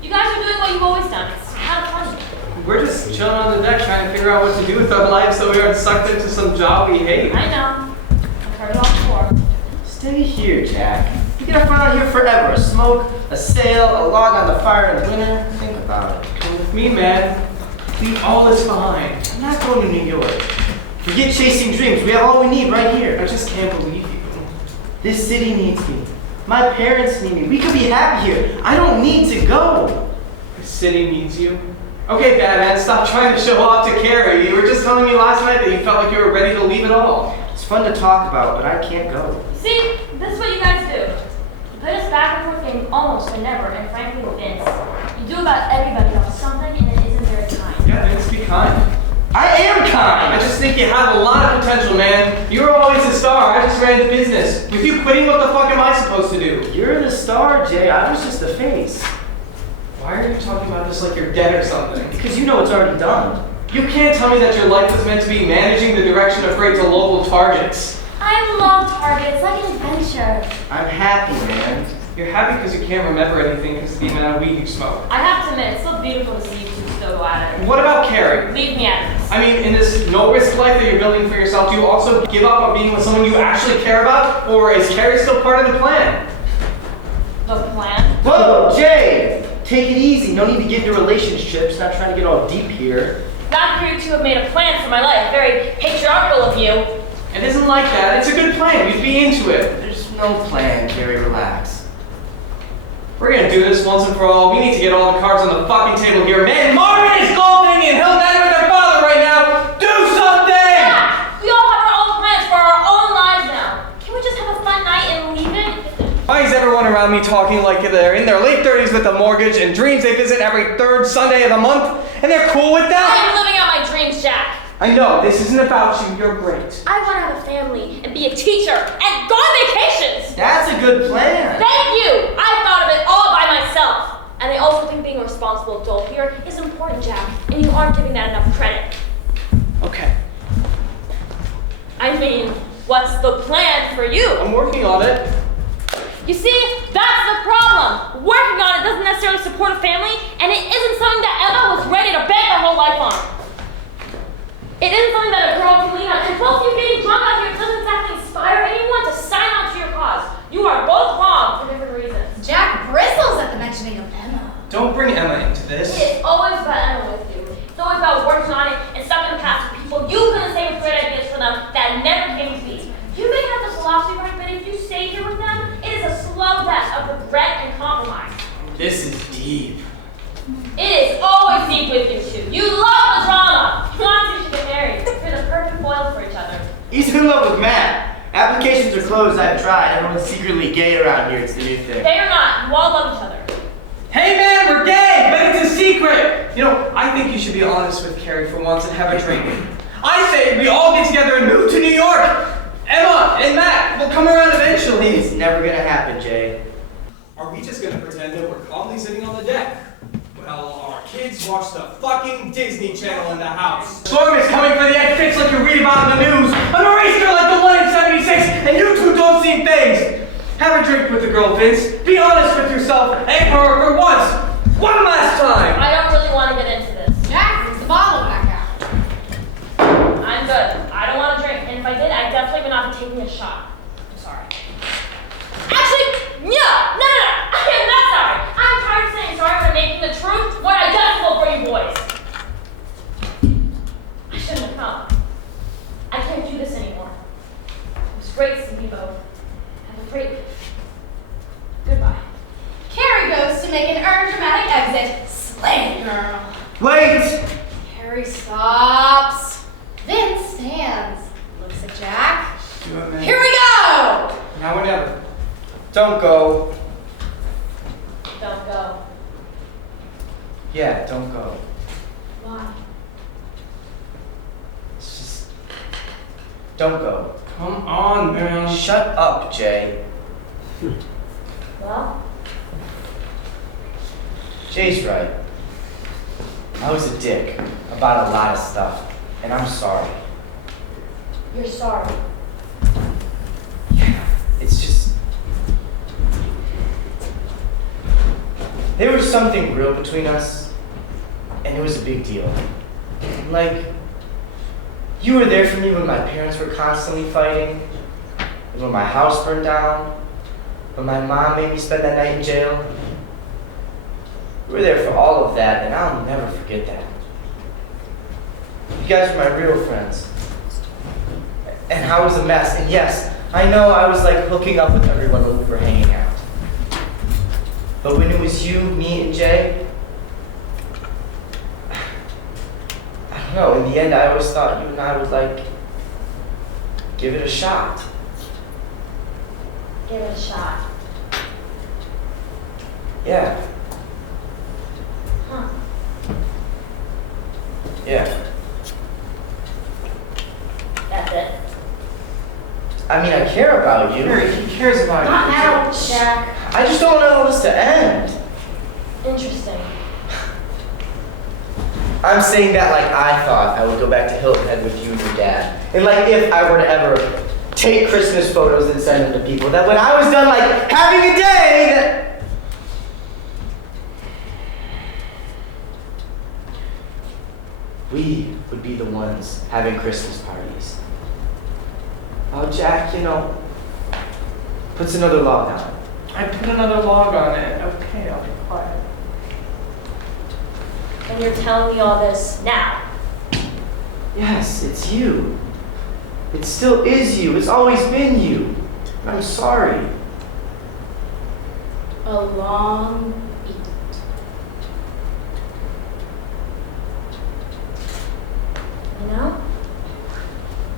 you guys are doing what you've always done. It's kind of funny. We're just chilling on the deck trying to figure out what to do with our lives so we aren't sucked into some job we hate. I know. I've heard it all before. Stay here, Jack. You're gonna find out here forever. A smoke, a sail, a log on the fire in winter. Think about it. Come with me, man. Leave all this behind. I'm not going to New York. Forget chasing dreams. We have all we need right here. I just can't believe you. This city needs me. My parents need me. We could be happy here. I don't need to go. The city needs you. Okay, Batman, stop trying to show off to Carrie. You were just telling me last night that you felt like you were ready to leave it all. It's fun to talk about, but I can't go. See, this is what you guys do. You put us back and forth game almost but never, and frankly with Vince. You do about everybody else something and it isn't very kind. Yeah, Vince, be kind. I am kind! I just think you have a lot of potential, man. You were always a star. I just ran the business. With you quitting, what the fuck am I supposed to do? You're the star, Jay. I was just the face. Why are you talking about this like you're dead or something? Because you know it's already done. You can't tell me that your life was meant to be managing the direction of freight to local targets. I love Target. It's like an adventure. I'm happy, man. You're happy because you can't remember anything because of the amount of weed you smoke. I have to admit, it's so beautiful to see you two still go at it. What about Carrie? Leave me out of this. I mean, in this no-risk life that you're building for yourself, do you also give up on being with someone you actually care about? Or is Carrie still part of the plan? The plan? Whoa, Jay! Take it easy. No need to get into relationships. Not trying to get all deep here. Not for you two have made a plan for my life. Very patriarchal of you. It isn't like that. It's a good plan. You'd be into it. There's no plan, Carrie. Relax. We're gonna do this once and for all. We need to get all the cards on the fucking table here. Man, Marvin is golfing in Hill Manor with their father right now. Do something! Yeah! We all have our own plans for our own lives now. Can we just have a fun night and leave it? Why is everyone around me talking like they're in their late 30s with a mortgage and dreams they visit every third Sunday of the month? And they're cool with I that? am living out my dreams, Jack. I know, this isn't about you. You're great. I want to have a family and be a teacher and go on vacations. That's a good plan. Thank you. I thought of it all by myself. And I also think being a responsible adult here is important, Jack. And you aren't giving that enough credit. Okay, I mean, what's the plan for you? I'm working on it. You see, that's the problem. Working on it doesn't necessarily support a family, and it isn't something that Emma was ready to bet her whole life on. It isn't something that a girl can lean on. And plus, you getting drunk out here doesn't exactly inspire anyone to sign on to your cause. You are both wrong for different reasons. Jack bristles at the mentioning of Emma. Don't bring Emma into this. It is always about Emma with you. It's always about working on it and stuck in the past with people you couldn't say with great ideas for them that never came to be. You may have the philosophy right, but if you stay here with them, it is a slow death of regret and compromise. This is deep. It is always deep with you two. You love the drama. You want to get married. You're the perfect foil for each other. He's in love with Matt. Applications are closed. I've tried. Everyone's secretly gay around here. It's the new thing. They are not. You all love each other. Hey man, we're gay, but it's a secret. You know, I think you should be honest with Carrie for once and have a drink. I say we all get together and move to New York. Emma and Matt will come around eventually. It's never gonna happen, Jay. Are we just gonna pretend that we're calmly sitting on the deck? Well, our kids watch the fucking Disney Channel in the house. Storm is coming for the Ed Fitz like you read about in the news. An eraser like the one in 76, and you two don't see things. Have a drink with the girl, Vince. Be honest with yourself and her for once. One last time. I don't really want to get into this. Jack, brings the bottle back out. I'm good. I don't want to drink. And if I did, I definitely would not be taking a shot. I'm sorry. Actually, no. I am not sorry. I'm tired of saying sorry for making the truth more digestible for you boys. I shouldn't have come. I can't do this anymore. It was great to see you both. Have a great goodbye. Carrie goes to make an dramatic exit. Slay, girl. Wait! Carrie stops. Vince stands. Looks at Jack. Do it, man. Here we go! Now or never. Don't go. Don't go. Yeah, don't go. Why? It's just Don't go. Come on, man. Shut up, Jay. Well, Jay's right. I was a dick about a lot of stuff, and I'm sorry. you're sorry. It's just... There was something real between us, and it was a big deal. Like, you were there for me when my parents were constantly fighting, and when my house burned down, when my mom made me spend that night in jail. You were there for all of that, and I'll never forget that. You guys were my real friends. And I was a mess, and yes, I know I was like hooking up with everyone when we were hanging out. But when it was you, me, and Jay, I don't know, in the end I always thought you and I would like, give it a shot. Give it a shot. Yeah, Huh. yeah. That's it. I mean, I care about you. Harry, he cares about Not you. now, Jack. I just don't want all this to end. Interesting. I'm saying that like I thought I would go back to Hilton Head with you and your dad. And like if I were to ever take Christmas photos and send them to people, that when I was done like having a day, that... we would be the ones having Christmas parties. Oh, Jack, you know, puts another log on it. I put another log on it. Okay, I'll be quiet. And you're telling me all this now. Yes, it's you. It still is you. It's always been you. I'm sorry. A long beat. You know?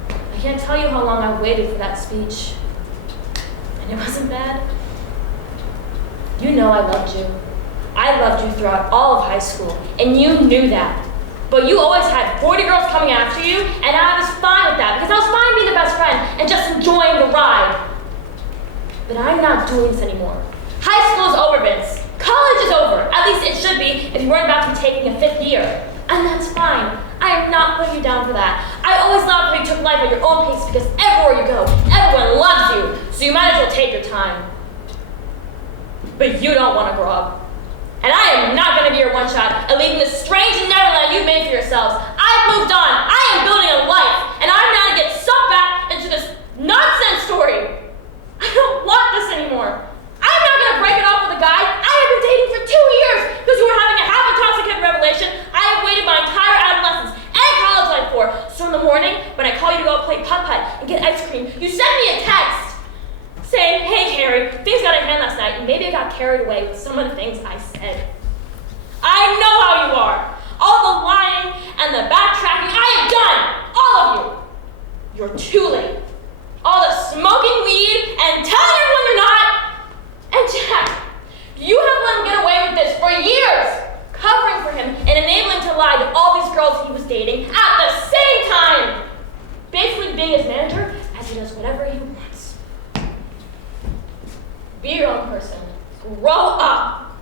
I can't tell you how long I waited for that speech. And it wasn't bad. You know I loved you. I loved you throughout all of high school, and you knew that. But you always had 40 girls coming after you, and I was fine with that, because I was fine being the best friend and just enjoying the ride. But I'm not doing this anymore. High school is over, Vince. College is over. At least it should be if you weren't about to be taking a 5th year. And that's fine. I am not putting you down for that. I always loved how you took life at your own pace, because everywhere you go, everyone loves you, so you might as well take your time. But you don't want to grow up. And I am not going to be your one-shot at leaving this strange neverland you've made for yourselves. I've moved on. I am building a life, and I'm not going to get sucked back into this nonsense story. I don't want this anymore. I'm not going to break it off with a guy I have been dating for 2 years because you were having a half-intoxicated revelation I have waited my entire adolescence and college life for. So in the morning, when I call you to go play putt-putt and get ice cream, you send me a text saying, hey, Carrie, things got out of hand last night, and maybe I got carried away with some of the things I said. I know how you are. All the lying and the backtracking, I am done. All of you. You're too late. All the smoking weed and telling everyone you're not. And Jack, you have let him get away with this for years, covering for him and enabling him to lie to all these girls he was dating at the same time. Basically being his manager as he does whatever he wants. Be your own person. Grow up.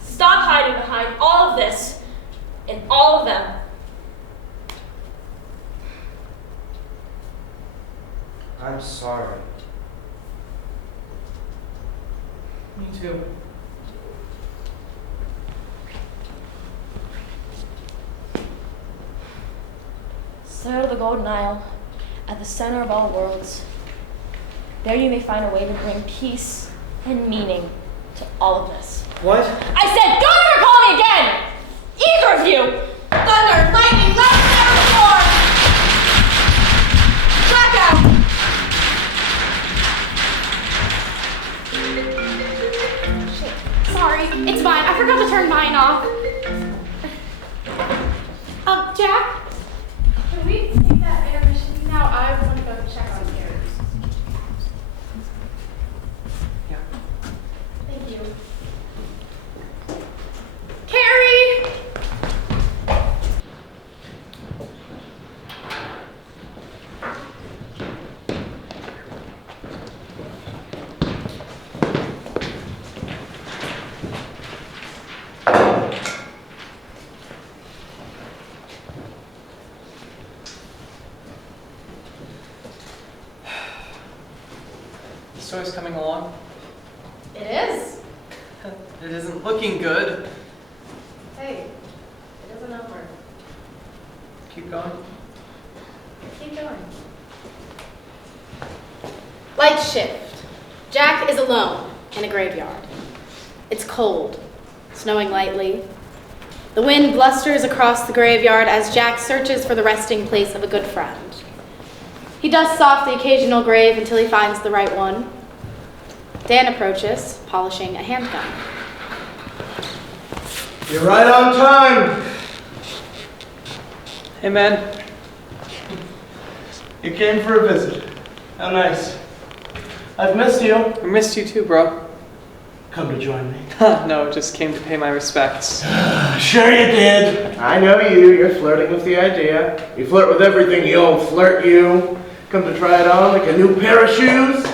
Stop hiding behind all of this and all of them. I'm sorry. Me too. Sail to the Golden Isle, at the center of all worlds. There you may find a way to bring peace and meaning to all of this. What? I said, don't ever call me again! Either of you! Thunder, lightning, lightning out the door! Blackout! Shit, sorry. It's fine. I forgot to turn mine off. Jack? Can we take that intermission now? I want to go check on Carrie. Yeah. Thank you. Carrie! story's coming along? It is. It isn't looking good. Hey, it isn't over. Keep going. Keep going. Light shift. Jack is alone in a graveyard. It's cold, snowing lightly. The wind blusters across the graveyard as Jack searches for the resting place of a good friend. He dusts off the occasional grave until he finds the right one. Dan approaches, polishing a handgun. You're right on time. Hey, man. You came for a visit. How nice. I've missed you. I missed you too, bro. Come to join me. No, just came to pay my respects. Sure you did. I know you. You're flirting with the idea. You flirt with everything, you'll flirt you. Come to try it on like a new pair of shoes.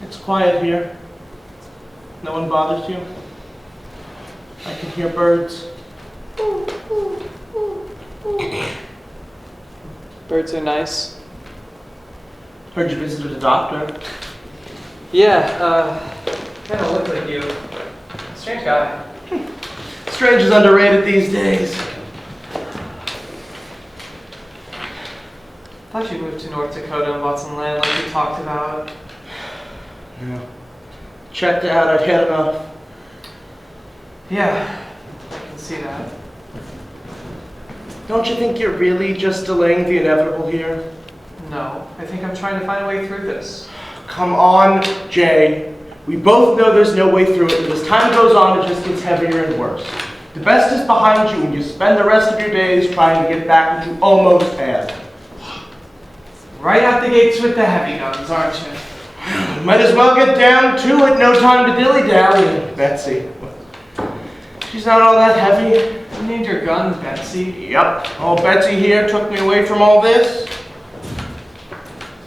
It's quiet here. No one bothers you. I can hear birds. Birds are nice. Heard you visited a doctor. Yeah, kind of look like you. Strange guy. Strange is underrated these days. Thought you moved to North Dakota and bought some land like we talked about. Yeah. Checked out, I'd had enough. Yeah, I can see that. Don't you think you're really just delaying the inevitable here? No, I think I'm trying to find a way through this. Come on, Jay. We both know there's no way through it, and as time goes on, it just gets heavier and worse. The best is behind you, and you spend the rest of your days trying to get back what you almost had. Right out the gates with the heavy guns, aren't you? Might as well get down to it. No time to dilly-dally. Betsy. She's not all that heavy. You need your gun, Betsy. Yep. Oh, Betsy here took me away from all this.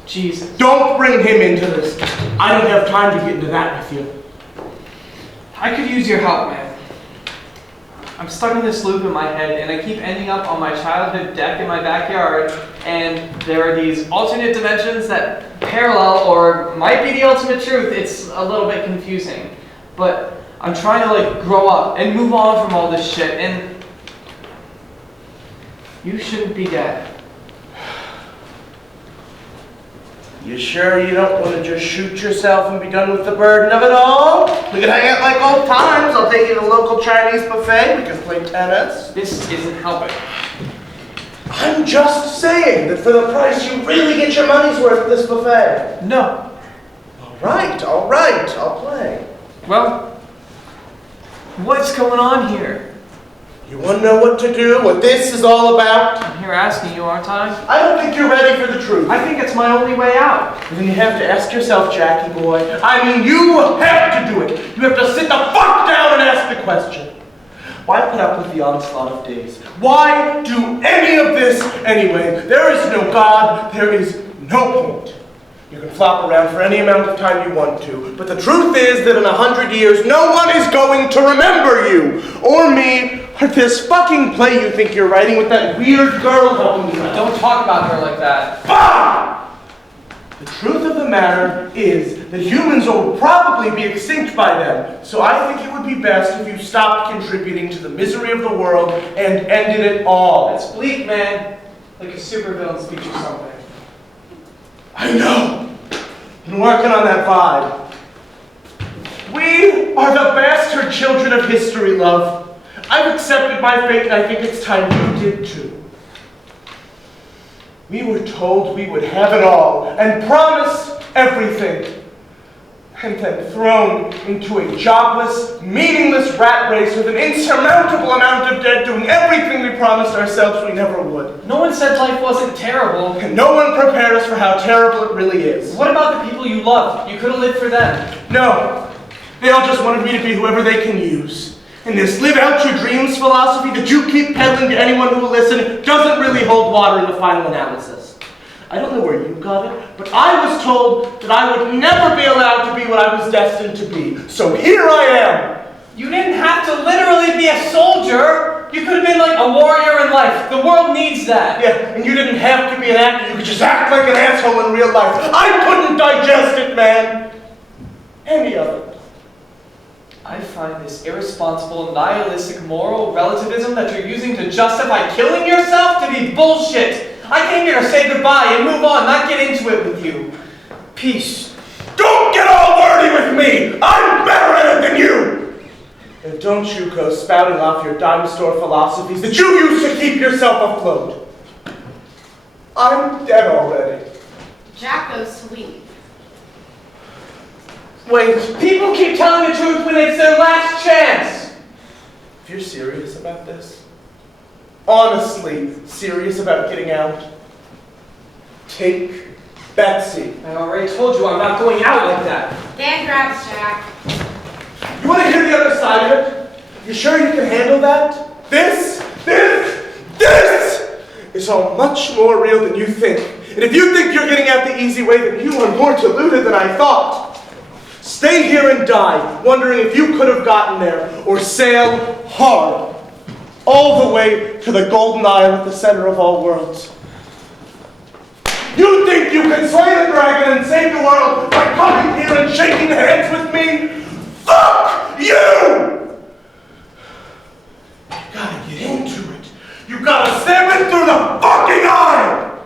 Jesus. Don't bring him into this. I don't have time to get into that with you. I could use your help, man. I'm stuck in this loop in my head, and I keep ending up on my childhood deck in my backyard, and there are these alternate dimensions that parallel or might be the ultimate truth. It's a little bit confusing. But I'm trying to, grow up and move on from all this shit, and you shouldn't be dead. You sure you don't want to just shoot yourself and be done with the burden of it all? We can hang out like old times. I'll take you to the local Chinese buffet. We can play tennis. This isn't helping. I'm just saying that for the price you really get your money's worth at this buffet. No. All right, I'll play. Well, what's going on here? You want to know what to do, what this is all about? I'm here asking you, aren't I? I don't think you're ready for the truth. I think it's my only way out. And then you have to ask yourself, Jackie boy. I mean, you have to do it. You have to sit the fuck down and ask the question. Why put up with the onslaught of days? Why do any of this anyway? There is no God. There is no point. You can flop around for any amount of time you want to, but the truth is that in 100 years, no one is going to remember you, or me, or this fucking play you think you're writing with that weird girl helping you out. Don't talk about her like that. Bah! The truth of the matter is that humans will probably be extinct by then, so I think it would be best if you stopped contributing to the misery of the world and ended it all. That's bleak, man. Like a supervillain speech or something. I know. Been working on that vibe. We are the bastard children of history, love. I've accepted my fate, and I think it's time you did too. We were told we would have it all, and promised everything. And then thrown into a jobless, meaningless rat race with an insurmountable amount of debt doing everything we promised ourselves we never would. No one said life wasn't terrible. And no one prepared us for how terrible it really is. What about the people you loved? You could have lived for them. No. They all just wanted me to be whoever they can use. And this live out your dreams philosophy that you keep peddling to anyone who will listen doesn't really hold water in the final analysis. I don't know where you got it, but I was told that I would never be allowed to be what I was destined to be. So here I am. You didn't have to literally be a soldier. You could have been like a warrior in life. life. The world needs that. Yeah, and you didn't have to be an actor. You could just act like an asshole in real life. I couldn't digest it, man. Any of it. I find this irresponsible, nihilistic moral relativism that you're using to justify killing yourself to be bullshit. I came here to say goodbye and move on, not get into it with you. Peace. Don't get all wordy with me! I'm better at it than you! And don't you go spouting off your dime store philosophies that you used to keep yourself afloat. I'm dead already. Jack goes to leave. Wait, People keep telling the truth when it's their last chance. if you're serious about this, honestly serious about getting out, take Betsy. I already told you I'm not going out like that. Dan grabs Jack. You want to hear the other side of it? You sure you can handle that? This is all much more real than you think. And if you think you're getting out the easy way, then you are more deluded than I thought. Stay here and die, wondering if you could have gotten there, or sail hard, all the way to the Golden Isle at the center of all worlds. You think you can slay the dragon and save the world by coming here and shaking hands with me? Fuck you! You gotta get into it. You gotta stab it through the fucking eye!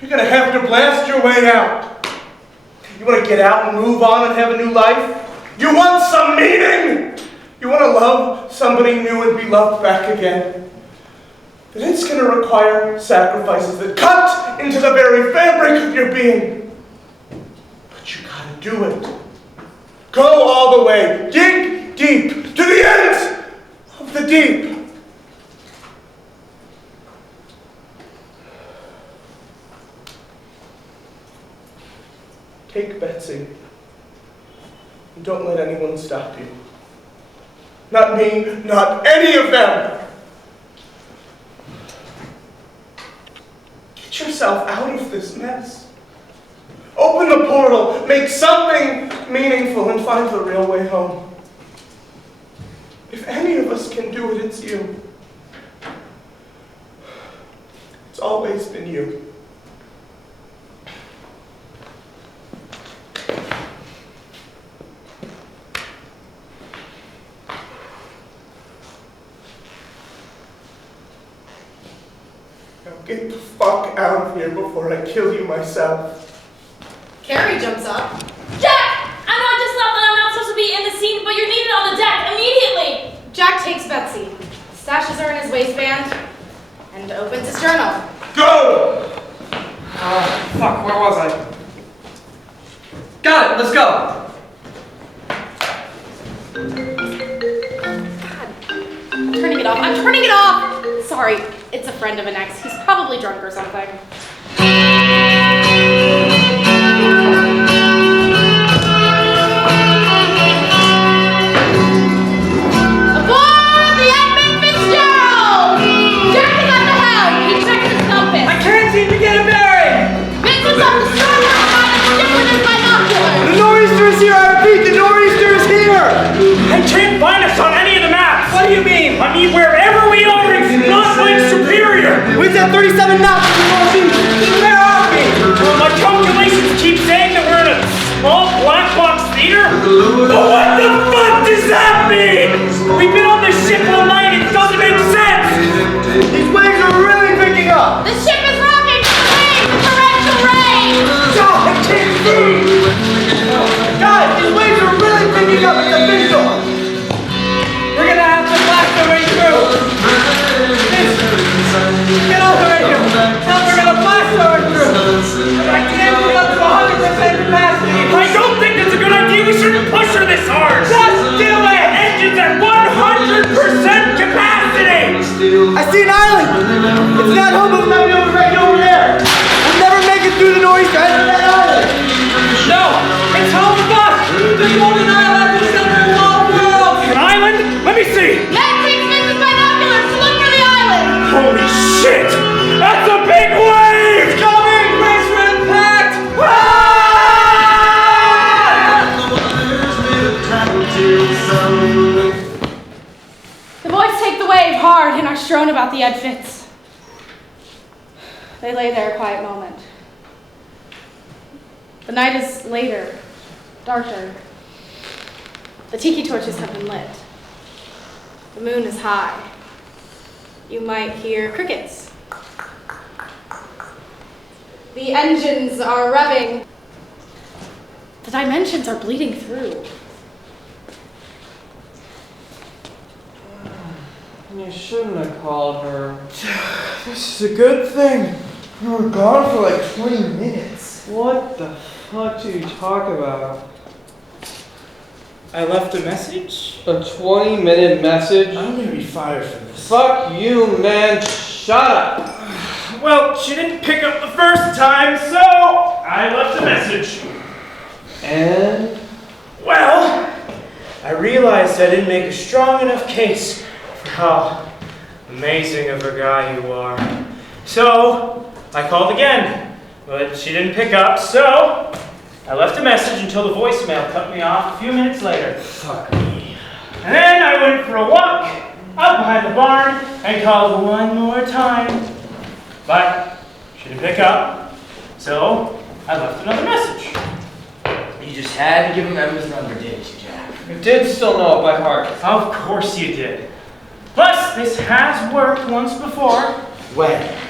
You're gonna have to blast your way out. You want to get out and move on and have a new life? You want some meaning? You want to love somebody new and be loved back again? Then it's going to require sacrifices that cut into the very fabric of your being. But you got to do it. Go all the way. Dig deep to the ends of the deep. Take Betsy, and don't let anyone stop you. Not me, not any of them. Get yourself out of this mess. Open the portal, make something meaningful, and find the real way home. If any of us can do it, it's you. It's always been you. Get the fuck out of here before I kill you myself. Carrie jumps up. Jack! I know I just thought that I'm not supposed to be in the scene, but you're needed on the deck immediately! Jack takes Betsy, stashes her in his waistband, and opens his journal. Go! Fuck, where was I? Got it, let's go. I'm turning it off. I'm turning it off! Sorry, it's a friend of an ex. He's probably drunk or something. Aboard the Edmund Fitzgerald! Jack is at the helm. He checks his compass. I can't seem to get a bearing. Vincent's on the starboard side of the ship with his binoculars. The nor'easter is here, I repeat, the nor'easter is here! I can't find us on any of the maps! What do you mean? I mean, wherever we are, it's not like Superior! Where's that 37 knots? Where are we? Well, my calculations keep saying that we're in a small black box theater? But what the fuck does that mean? We've been on this ship all night, it doesn't make sense! These waves are really picking up. The ship is rocking to the rain, the torrential rain. God, I can't see. Guys, these waves are really picking up. It's a big door. We're gonna have to blast our way through. Get on the radio. Tell them we're gonna blast our way through. I can't get up to 100% capacity. I don't think that's a good idea, we shouldn't push her this hard! Just do it! Engines at 100% capacity! I see an island. It's not home, but we might be able to break it over there. We'll never make it through the nor'easter and that island. No, it's home of us. The Golden Isle at the center of all worlds. An island? Let me see! Matt takes Vincent's binoculars to look for the island. Holy shit! That's a big wave! Coming, brace for impact. The boys take the wave hard and are strewn about the Ed Fitz. They lay there a quiet moment. The night is later, darker. The tiki torches have been lit. The moon is high. You might hear crickets. The engines are revving. The dimensions are bleeding through. You shouldn't have called her. This is a good thing. We were gone for like 20 minutes. What the fuck do you talk about? I left a message? A 20-minute message? I'm gonna be fired for this. Fuck you, man. Shut up. Well, she didn't pick up the first time, so I left a message. And? Well, I realized I didn't make a strong enough case for how amazing of a guy you are. So, I called again, but she didn't pick up, so I left a message until the voicemail cut me off a few minutes later. Fuck me. And then I went for a walk out behind the barn and called one more time. But she didn't pick up, so I left another message. You just had to give him Emma's number, didn't you, Jack? You did still know it by heart. Of course you did. Plus, this has worked once before. When?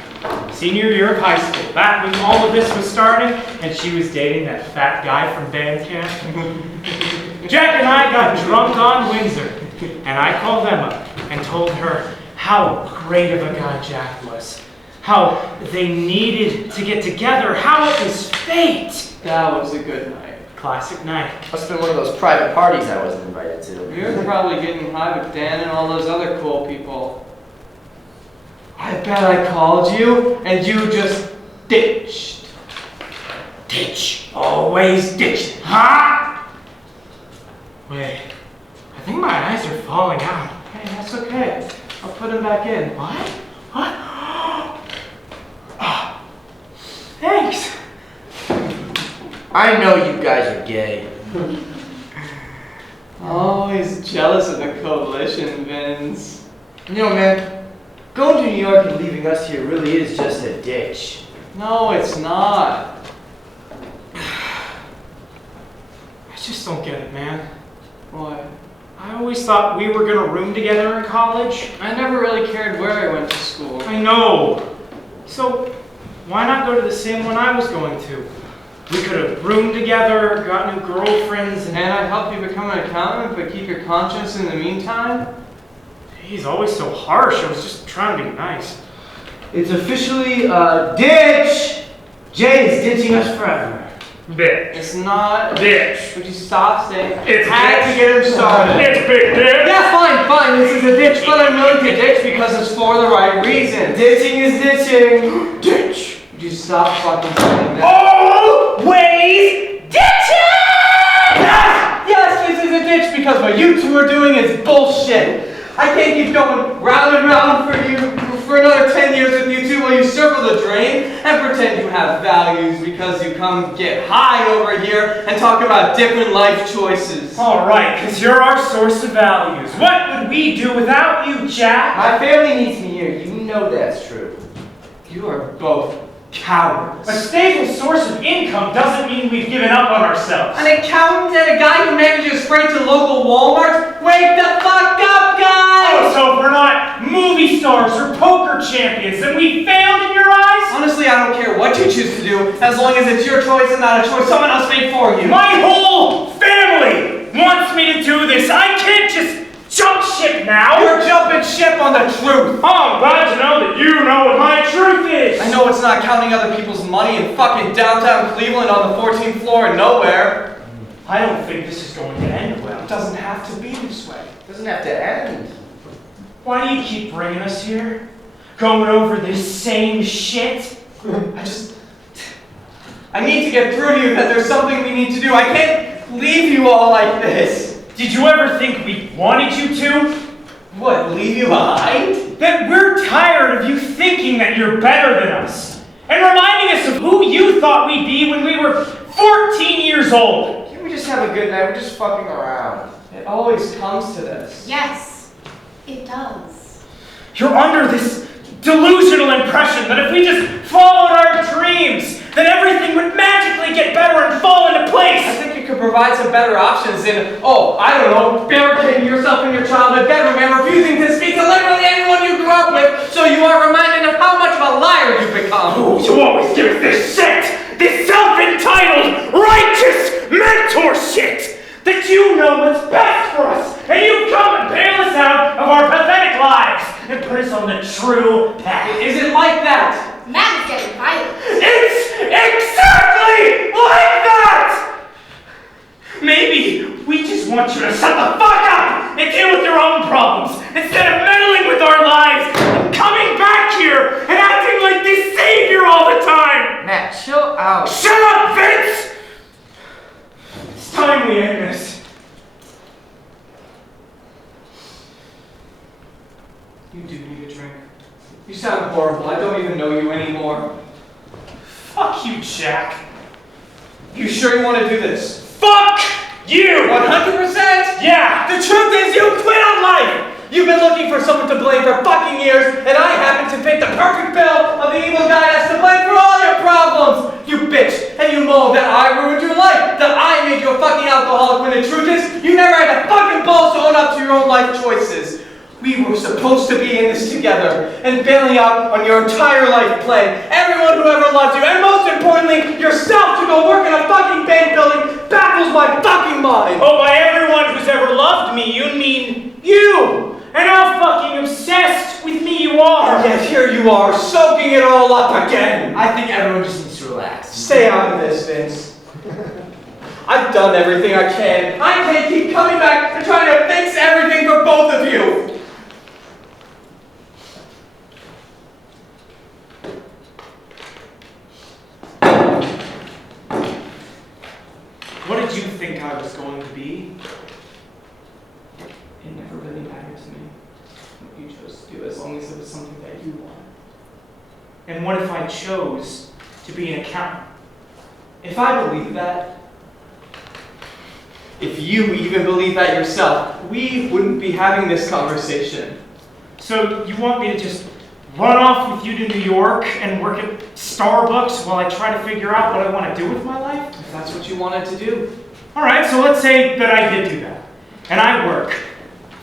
Senior year of high school, back when all of this was starting, and she was dating that fat guy from band camp. Jack and I got drunk on Windsor, and I called Emma and told her how great of a guy Jack was, how they needed to get together, how it was fate. That was a good night. Classic night. Must have been one of those private parties I wasn't invited to. You're probably getting high with Dan and all those other cool people. I bet I called you and you just ditched. Ditch. Always ditch. Huh? Wait. I think my eyes are falling out. Hey, that's okay. I'll put him back in. What? What? Oh, thanks. I know you guys are gay. Always jealous of the coalition, Vince. You know, man, going to New York and leaving us here really is just a ditch. No, it's not. I just don't get it, man. What? I always thought we were gonna room together in college. I never really cared where I went to school. I know. So, why not go to the same one I was going to? We could have roomed together, got new girlfriends, and And I'd help you become an accountant, but keep your conscience in the meantime? he's always so harsh. I was just trying to be nice. It's officially a ditch. Jay is ditching us forever. Bitch. It's not. Bitch. Would you stop saying? It's had ditch. to get him started. It's big ditch. Yeah, fine. This is a ditch, but I'm willing to ditch because it's for the right reason. Ditching is ditching. Ditch. Would you stop fucking saying that? Always ditching! Yes, this is a ditch because what you two are doing is bullshit. I can't keep going round and round for another 10 years with you two while you circle the drain and pretend you have values because you come get high over here and talk about different life choices. All right, because you're our source of values. What would we do without you, Jack? My family needs me here. You know that's true. You are both cowards. A stable source of income doesn't mean we've given up on ourselves. An accountant and a guy who manages freight to local Walmart? Wake the fuck up, guys! Oh, so if we're not movie stars or poker champions, then we failed in your eyes? Honestly, I don't care what you choose to do, as long as it's your choice and not a choice someone else made for you. My whole family wants me to do this. I can't just jump ship now. You're jumping ship on the truth. Oh, I'm glad to know that you know what my truth is. I know it's not counting other people's money in fucking downtown Cleveland on the 14th floor of nowhere. I don't think this is going to end well. It doesn't have to be this way. It doesn't have to end. Why do you keep bringing us here? Going over this same shit? I need to get through to you that there's something we need to do. I can't leave you all like this. Did you ever think we wanted you to? What, leave you behind? That we're tired of you thinking that you're better than us. And reminding us of who you thought we'd be when we were 14 years old. Can't we just have a good night? We're just fucking around. It always comes to this. Yes, it does. You're under this delusional impression that if we just follow get better and fall into place. I think you could provide some better options than, I don't know, barricading yourself in your childhood bedroom and refusing to speak to literally anyone you grew up with, so you are reminded of how much of a liar you've become. Oh, you always give us this shit! This self-entitled, righteous mentor shit! That you know what's best for us, and you come and bail us out of our pathetic lives and put us on the true path. Is it like that? Matt is getting violent. It's exactly like that! Maybe we just want you to shut the fuck up and deal with your own problems instead of meddling with our lives and coming back here and acting like this savior all the time! Matt, chill out. Shut up, Vince! It's time we end this. You do need a drink. You sound horrible. I don't even know you anymore. Fuck you, Jack. You sure you want to do this? Fuck you! 100%? Yeah! The truth is, you quit on life! You've been looking for someone to blame for fucking years, and I happen to fit the perfect bill of the evil guy that's to blame for all your problems! You bitch! And you moan that I ruined your life! That I made you a fucking alcoholic, when the truth is, you never had the fucking balls to own up to your own life choices! We were supposed to be in this together, and bailing out on your entire life plan. Everyone who ever loved you, and most importantly, yourself to go work in a fucking bank building baffles my fucking mind! Oh, by everyone who's ever loved me, you mean you! And how fucking obsessed with me you are! And yet here you are, soaking it all up again! I think everyone just needs to relax. Stay out of this, Vince. I've done everything I can. I can't keep coming back and trying to fix everything for both of you! What did you think I was going to be? It never really mattered to me what you chose to do, as long as it was something that you wanted. And what if I chose to be an accountant? If I believe that, if you even believe that yourself, we wouldn't be having this conversation. So you want me to just run off with you to New York and work at Starbucks while I try to figure out what I want to do with my life? If that's what you wanted to do. Alright, so let's say that I did do that. And I work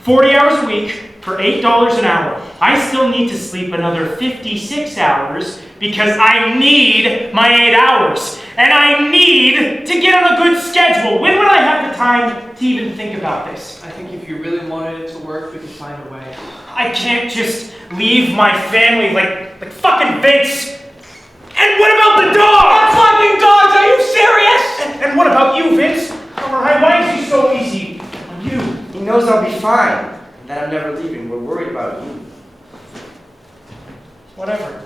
40 hours a week for $8 an hour. I still need to sleep another 56 hours because I need my 8 hours. And I need to get on a good schedule. When would I have the time to even think about this? I think if you really wanted it to work, we could find a way. I can't just leave my family like fucking Vince. And what about the dog? What fucking dogs? Are you serious? And what about you, Vince? Why is he so easy on you? He knows I'll be fine. And that I'm never leaving. We're worried about you. Whatever.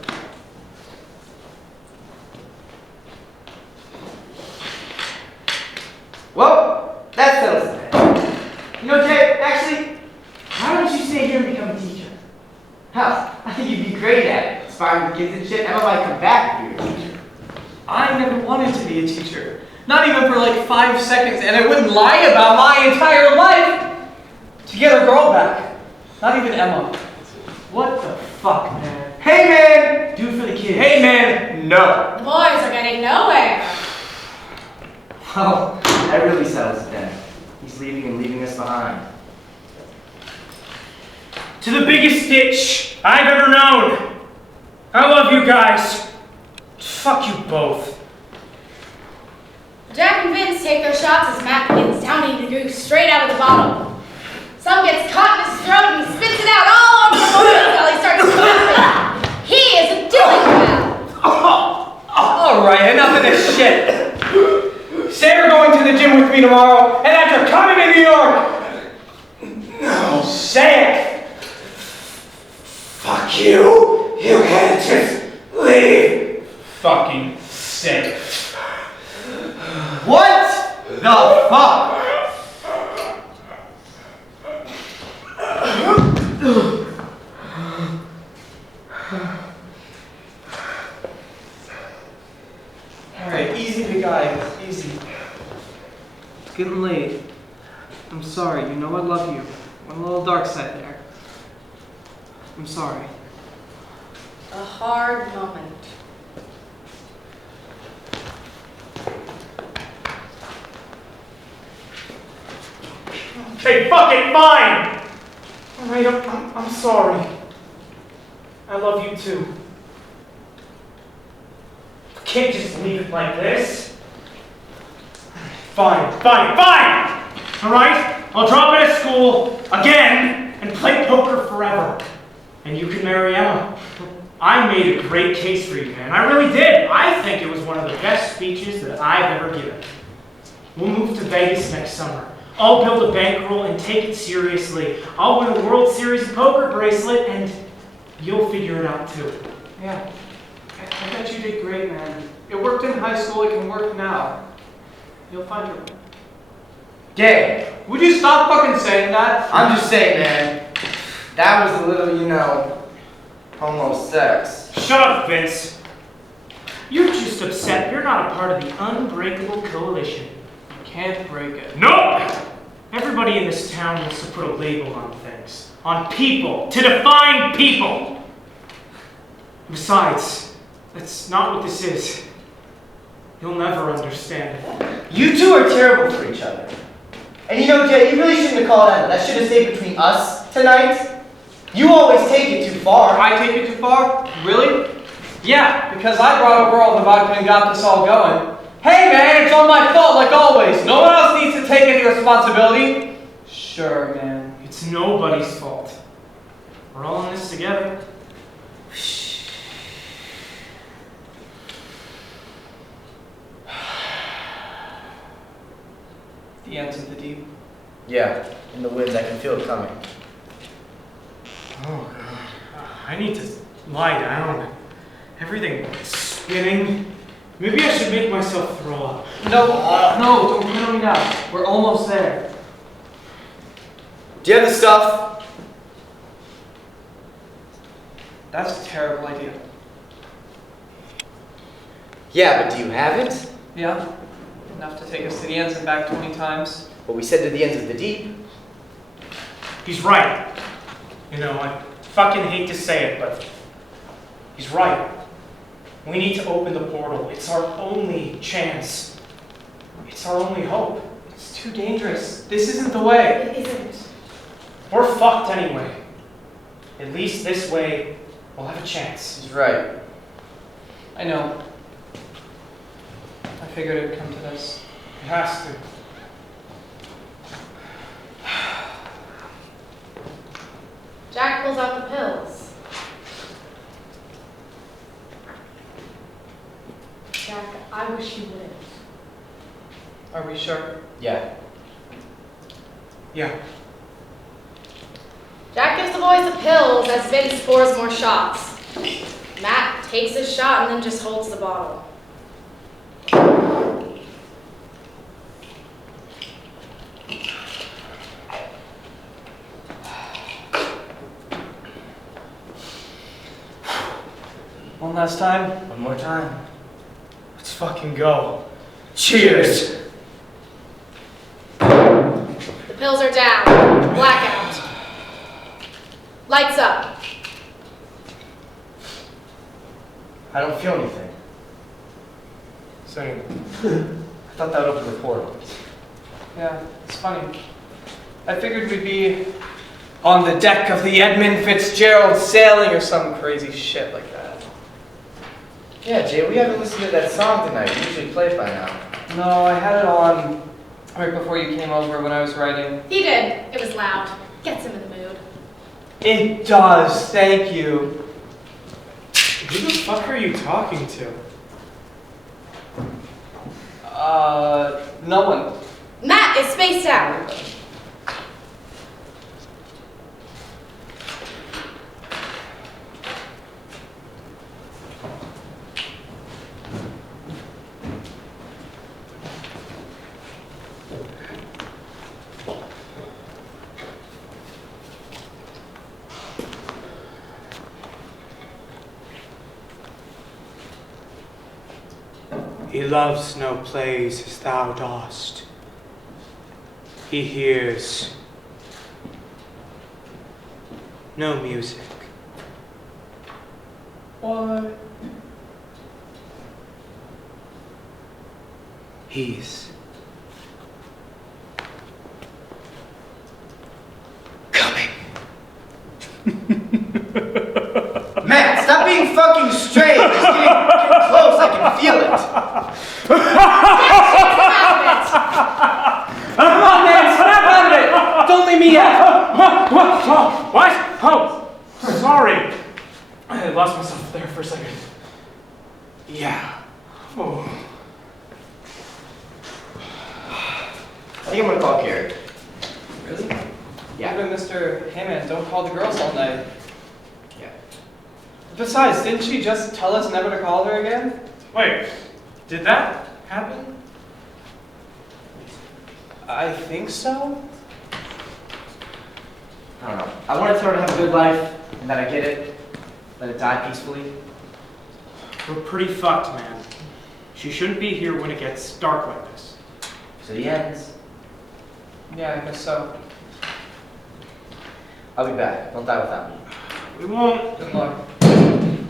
Well, that settles it. You know, Jay, actually, why don't you stay here and become a teacher? Hell, I think you'd be great at it. Inspiring the kids and shit. Emma might come back if you're a teacher. I never wanted to be a teacher. Not even for like 5 seconds, and I wouldn't lie about my entire life to get a girl back. Not even Emma. What the fuck, man? Hey, man! Do it for the kids. Hey, man, no. The boys are getting nowhere. Well, that really settles it then. He's leaving and leaving us behind. To the biggest ditch I've ever known. I love you guys. Fuck you both. Jack and Vince take their shots as Matt begins downing the goose straight out of the bottle. Some gets caught in his throat and he spits it out all over the boys until he starts coughing. He isn't doing well. Alright, enough of this shit. Say you're going to the gym with me tomorrow, and that you're coming to New York. No, say it. Fuck you. You can't just leave. Fucking sick. What the fuck? Alright, easy big guy, easy. It's getting late. I'm sorry, you know I love you. One little dark side there. I'm sorry. A hard moment. Okay, fucking fine! Alright, I'm sorry. I love you too. I can't just leave it like this. Fine! Alright? I'll drop out of school again and play poker forever. And you can marry Emma. I made a great case for you, man. I really did. I think it was one of the best speeches that I've ever given. We'll move to Vegas next summer. I'll build a bankroll and take it seriously. I'll win a World Series poker bracelet and you'll figure it out too. Yeah, I bet you did great, man. It worked in high school, it can work now. You'll find your way. Gay. Would you stop fucking saying that? I'm just saying, man. That was a little, homo sex. Shut up, Vince. You're just upset you're not a part of the Unbreakable Coalition. You can't break it. Nope! Everybody in this town wants to put a label on things. On people. To define people! Besides, that's not what this is. You'll never understand it. You two are terrible for each other. And Jay, you really shouldn't have called out. That should have stayed between us tonight. You always take it too far. I take it too far? Really? Yeah, because I brought a girl the vodka and got this all going. Hey man, it's all my fault like always. No one else needs to take any responsibility. Sure, man. It's nobody's fault. We're all in this together. The ends of the deep. Yeah, in the winds, I can feel it coming. Oh, God. I need to lie down. Everything is spinning. Maybe I should make myself throw up. No, don't put on me now. We're almost there. Do you have the stuff? That's a terrible idea. Yeah, but do you have it? Yeah? Enough to take us to the ends and back 20 times. Well, we said to the ends of the deep. He's right. I fucking hate to say it, but he's right. We need to open the portal. It's our only chance. It's our only hope. It's too dangerous. This isn't the way. It isn't. We're fucked anyway. At least this way, we'll have a chance. He's right. I know. I figured it'd come to this. It has to. Jack pulls out the pills. Jack, I wish you would. Are we sure? Yeah. Yeah. Jack gives the boys the pills as Vince pours more shots. Matt takes his shot and then just holds the bottle. One last time. One more time. Let's fucking go. Cheers! The pills are down. Blackout. Lights up. I don't feel anything. Same. I thought that would open the portal. Yeah, it's funny. I figured we'd be on the deck of the Edmund Fitzgerald sailing or some crazy shit like that. Yeah, Jay, we haven't listened to that song tonight. We usually play it by now. No, I had it on right before you came over when I was writing. He did. It was loud. Gets him in the mood. It does, thank you. Who the fuck are you talking to? No one. Matt is spaced out. He loves no plays as thou dost. He hears no music. What? He's lost myself there for a second. Yeah. Oh. I think I'm gonna call Carrie. Really? Yeah. Even Mr. Hey man, don't call the girls all night. Yeah. Besides, didn't she just tell us never to call her again? Wait, did that happen? I think so. I don't know. I wanted her to have a good life, and then I get it. Let it die peacefully. We're pretty fucked, man. She shouldn't be here when it gets dark like this. So the ends. Yeah, I guess so. I'll be back. Don't die without me. We won't. Good luck.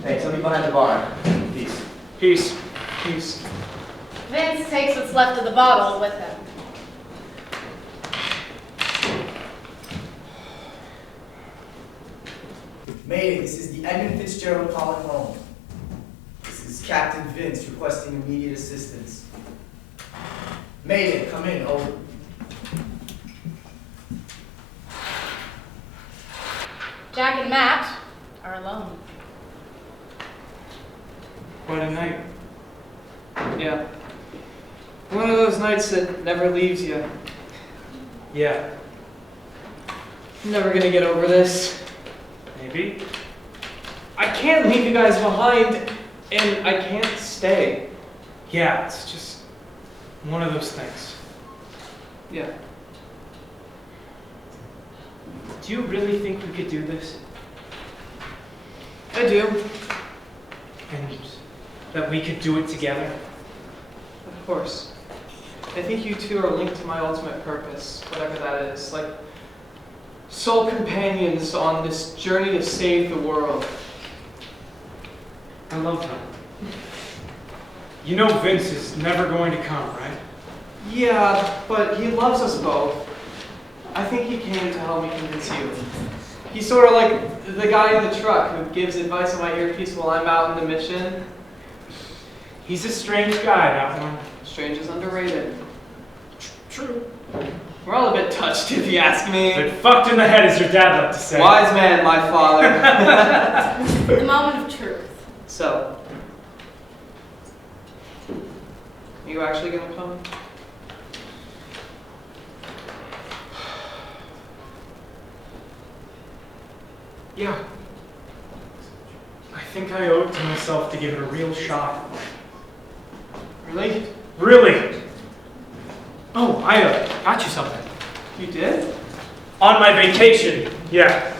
Hey, tell me behind the barn. Peace. Peace. Peace. Vince takes what's left of the bottle with him. Mayday, this is the Edmund Fitzgerald calling home. This is Captain Vince requesting immediate assistance. Mayday, come in, over. Jack and Matt are alone. What a night. Yeah. One of those nights that never leaves you. Yeah, I'm never gonna get over this. maybe. I can't leave you guys behind, and I can't stay. Yeah, it's just one of those things. Yeah. Do you really think we could do this? I do. And that we could do it together? Of course. I think you two are linked to my ultimate purpose, whatever that is. Like soul companions on this journey to save the world. I love that. You know Vince is never going to come, right? Yeah, but he loves us both. I think he came to help me convince you. He's sort of like the guy in the truck who gives advice on my earpiece while I'm out in the mission. He's a strange guy, that one. Strange is underrated. True. We're all a bit touched, if you ask me. But fucked in the head, as your dad liked to say. Wise man, my father. The moment of truth. So, you actually gonna come? Yeah. I think I owe it to myself to give it a real shot. Really? Really? Oh, I got you something. You did? On my vacation. Yeah.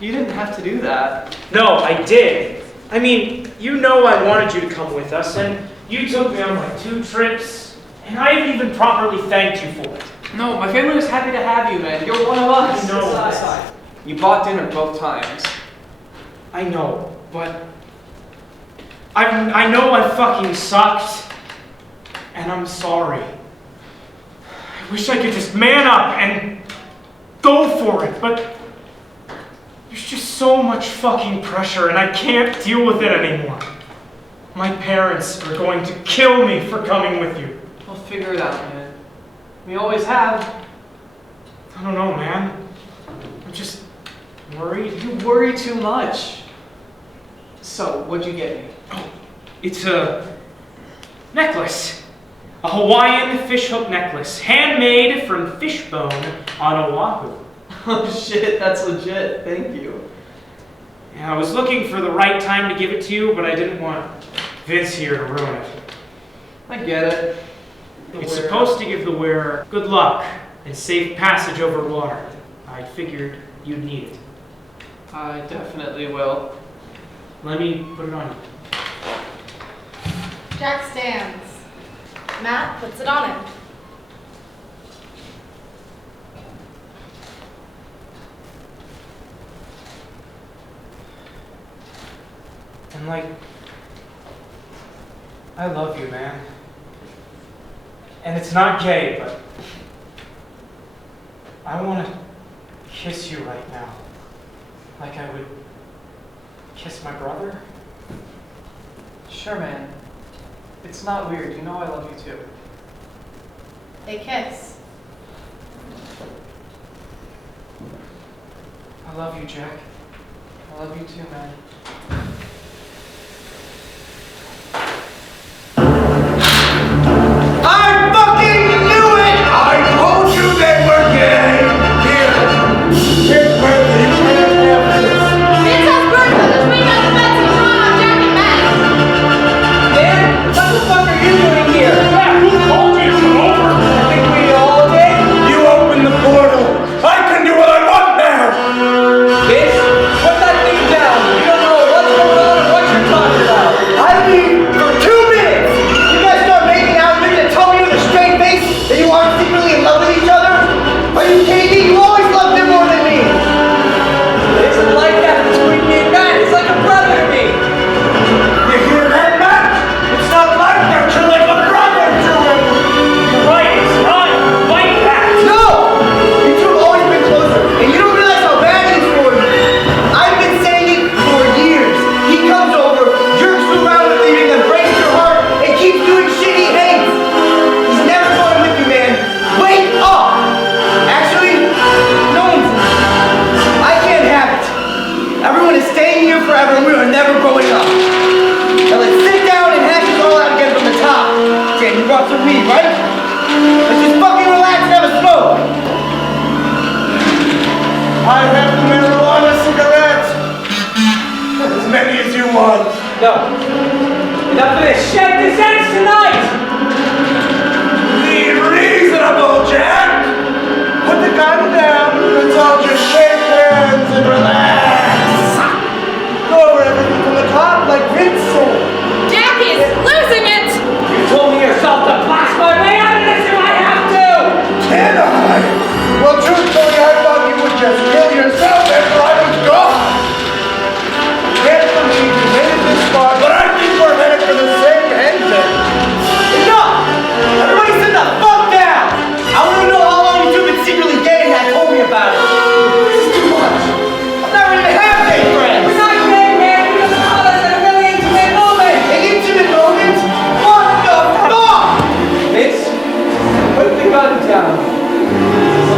You didn't have to do that. No, I did. I mean, you know I wanted you to come with us, and you took me on like 2 trips, and I haven't even properly thanked you for it. No, my family was happy to have you, man. You're one of us. I know. Besides, you bought dinner both times. I know, but I know I fucking sucked, and I'm sorry. I wish I could just man up and go for it, but there's just so much fucking pressure, and I can't deal with it anymore. My parents are going to kill me for coming with you. We'll figure it out, man. We always have. I don't know, man. I'm just worried. You worry too much. So, what'd you get me? Oh, it's a necklace. A Hawaiian fishhook necklace, handmade from fish bone on Oahu. Oh shit, that's legit. Thank you. Yeah, I was looking for the right time to give it to you, but I didn't want Vince here to ruin it. I get it. It's supposed to give the wearer good luck and safe passage over water. I figured you'd need it. I definitely will. Let me put it on you. Jack stands. Matt puts it on him. And like, I love you, man. And it's not gay, but I want to kiss you right now. Like I would kiss my brother. Sure, man. It's not weird. You know I love you too. They kiss. I love you, Jack. I love you too, man. Enough of this shit. This ends tonight. Be reasonable, Jack! Put the gun down. Let's all just shake hands and relax. Go over everything from the top like Vince said. Jackie's losing it! You told me yourself to blast my way out of this if I have to. Can I? Well, truthfully, I thought you would just kill yourself after I was gone. Can't believe you made it this far, but I think we're headed for the same ending. Enough! Everybody sit the fuck down! I want to know how long you two been secretly dating that told me about it. This is too much. I'm not ready to have gay friends. We're not gay, man. We just call us in a really intimate moment. An intimate moment? What the fuck? Vince, put the gun down.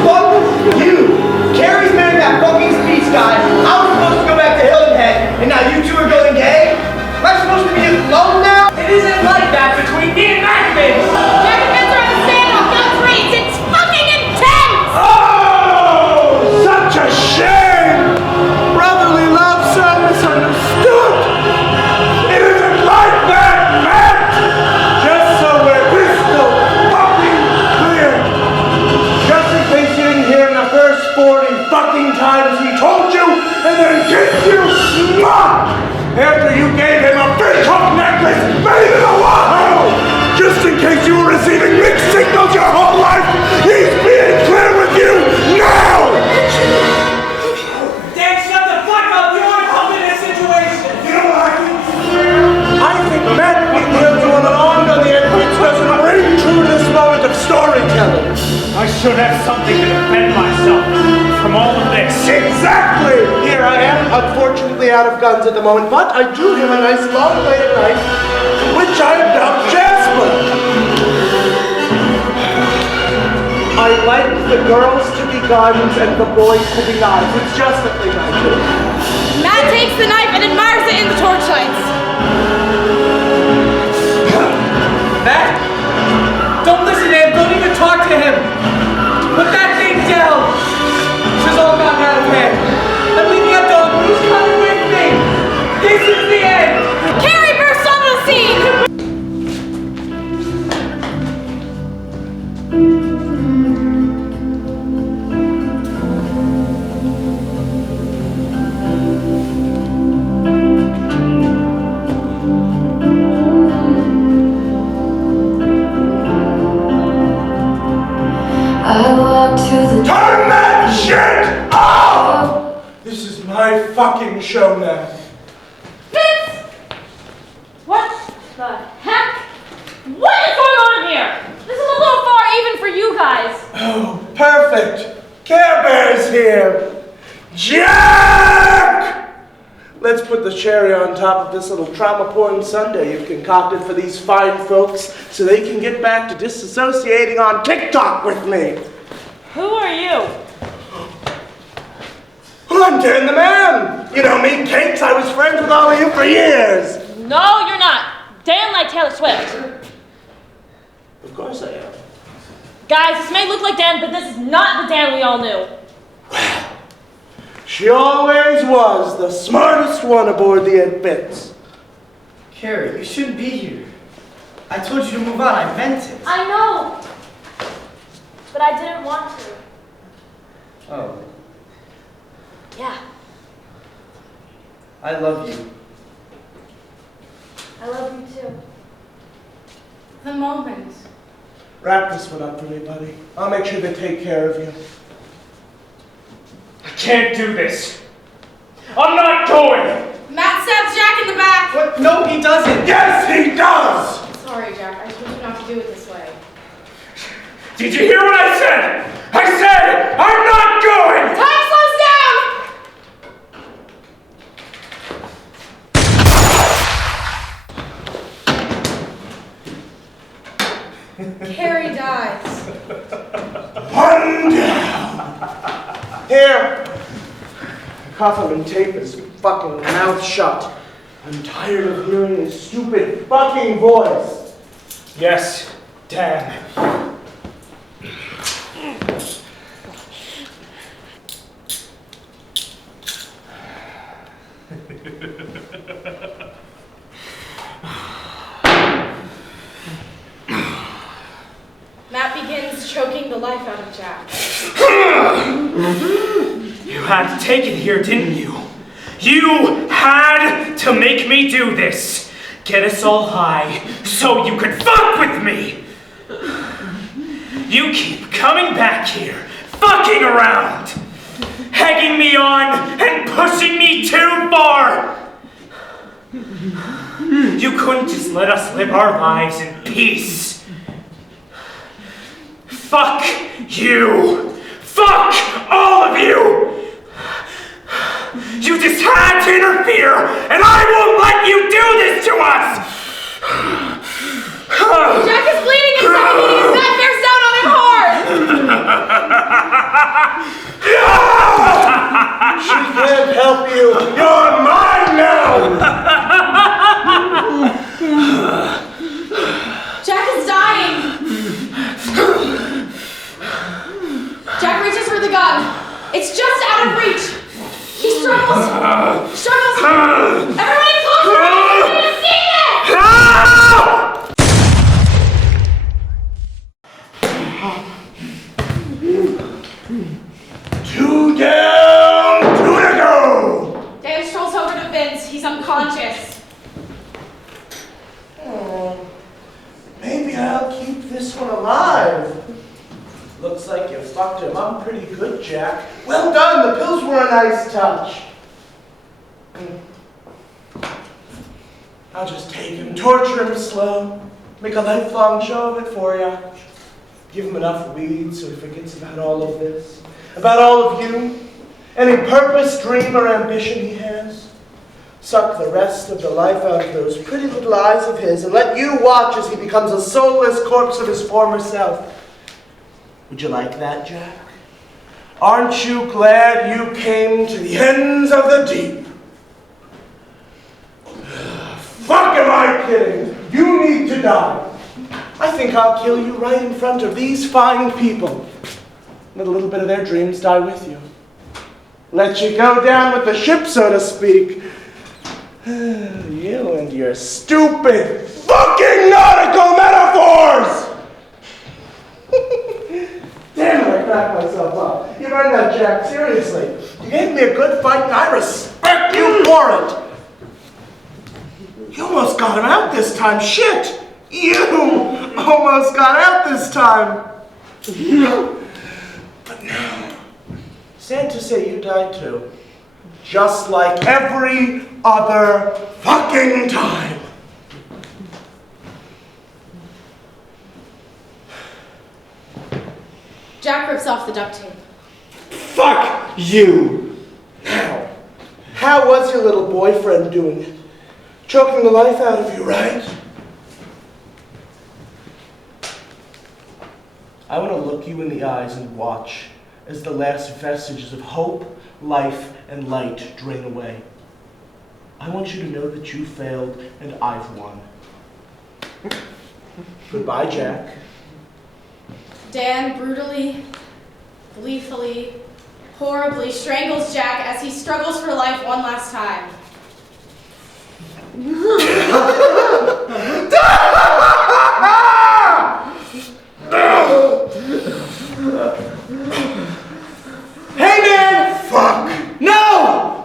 Fuck you! Carrie's married that fucking speech guy. I was supposed to go back to Hilton Head, and now you two are going gay? Am I supposed to be alone now? It isn't like that between me and Vince. Jack and Vince are on the stand-off, gun range. It's fucking intense! Oh, such a shame! Brotherly love so misunderstood! It isn't like that, Matt! Just so we're crystal fucking clear! Just in case you didn't hear in the first 40 fucking times he told you and then kissed you, mwah! After you gave him a fish hook necklace made in Oahu! Just in case you were receiving mixed signals your whole life, he's being clear with you now! Dan, shut the fuck up. You want to help in this situation. You know what? I think Matt being held to an arm on the entrance doesn't ring true to this moment of storytelling. I should have something to defend myself from all of this. Exactly! Here I am, unfortunately out of guns at the moment, but I do have a nice long bladed knife, which I have dubbed Jasper. I like the girls to be guns and the boys to be knives. It's just a thing I do. Matt takes the knife and admires it in the torchlights. Matt, don't listen to him. Don't even talk to him. Put that thing down. This has all gotten out of hand. I'm leaving a dog. Who's coming with me? This is the end. Carrie bursts onto the scene. I walk to the Turn that shit off! This is my fucking show now. Vince! What the heck? What is going on here? This is a little far even for you guys. Oh, perfect. Care Bear's here. Jack! Let's put the cherry on top of this little trauma porn sundae you've concocted for these fine folks so they can get back to disassociating on TikTok with me. Who are you? Well, I'm Dan the Man. You know me, Cakes. I was friends with all of you for years. No, you're not. Dan like Taylor Swift. Of course I am. Guys, this may look like Dan, but this is not the Dan we all knew. She always was the smartest one aboard the Ed Fitz. Carrie, you shouldn't be here. I told you to move on. I meant it. I know. But I didn't want to. Oh, Yeah, I love you. I love you too. The moment. Wrap this one up for me, buddy. I'll make sure they take care of you. I can't do this. I'm not going. Matt stabs Jack in the back. What? No, he doesn't. Yes, he does! Sorry, Jack. I told you not to do it this way. Did you hear what I said? I said I'm not going. Time slows down. Carrie dies. One down. Here. Cuff him and tape his fucking mouth shut. I'm tired of hearing his stupid fucking voice. Yes, Dan. choking the life out of Jack. You had to take it here, didn't you? You had to make me do this. Get us all high so you could fuck with me. You keep coming back here, fucking around, egging me on and pushing me too far. You couldn't just let us live our lives in peace. Fuck you. Fuck all of you. You just had to interfere, and I won't let you do this to us. Jack is bleeding and suffocating. His back bears down on him hard. She can't help you. You're mine now. Jack is dying. Jack reaches for the gun. It's just out of reach. He struggles. Everybody close your eyes. I need to see Two down, two to go. Dan strolls over to Vince. He's unconscious. Oh, maybe I'll keep this one alive. Looks like you fucked him up pretty good, Jack. Well done, the pills were a nice touch. I'll just take him, torture him slow, make a lifelong show of it for you. Give him enough weed so he forgets about all of this, about all of you, any purpose, dream, or ambition he has. Suck the rest of the life out of those pretty little eyes of his and let you watch as he becomes a soulless corpse of his former self. Would you like that, Jack? Aren't you glad you came to the ends of the deep? Fuck am I kidding? You need to die. I think I'll kill you right in front of these fine people. Let a little bit of their dreams die with you. Let you go down with the ship, so to speak. You and your stupid fucking nautical metaphors! Damn it, I cracked myself up. You earned that, Jack, seriously. You gave me a good fight and I respect you for it. You almost got him out this time, shit! You almost got out this time. But no. Sad to say you died too. Just like every other fucking time. Jack rips off the duct tape. Fuck you! Now, how was your little boyfriend doing it? Choking the life out of you, right? I want to look you in the eyes and watch as the last vestiges of hope, life, and light drain away. I want you to know that you failed and I've won. Goodbye, Jack. Dan brutally, gleefully, horribly strangles Jack as he struggles for life one last time. Hey man! Fuck! No!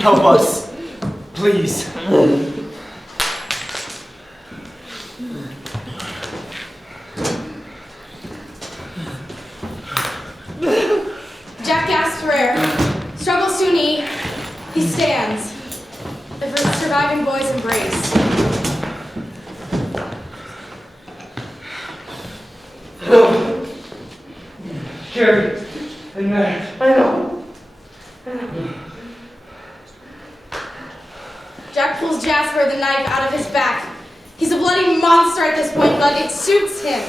Help us, please. Jack gasps for air, struggles to a knee. He stands. The surviving boys embrace. Carrie and Matt, I know. Jack pulls Jasper the knife out of his back. He's a bloody monster at this point, but it suits him.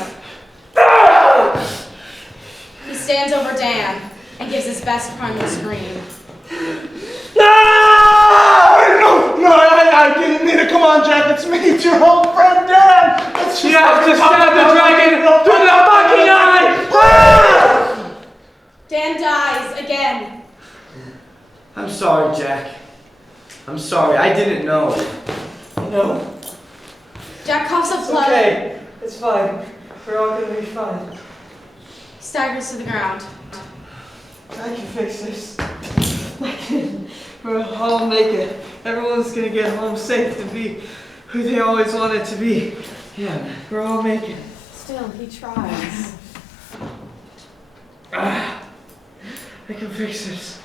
He stands over Dan and gives his best primal scream. No, I didn't mean it. Come on, Jack, it's me, it's your old friend Dan. Let's just You have to stab the dragon through the fucking eye! Dan dies again. I'm sorry, Jack. I'm sorry. I didn't know. No. Jack coughs up It's blood. okay. It's fine. We're all gonna be fine. Staggers to the ground. I can fix this. I can. We'll all make it. Everyone's gonna get home safe to be who they always wanted to be. Yeah, we're all making it. Still, he tries. I can fix this.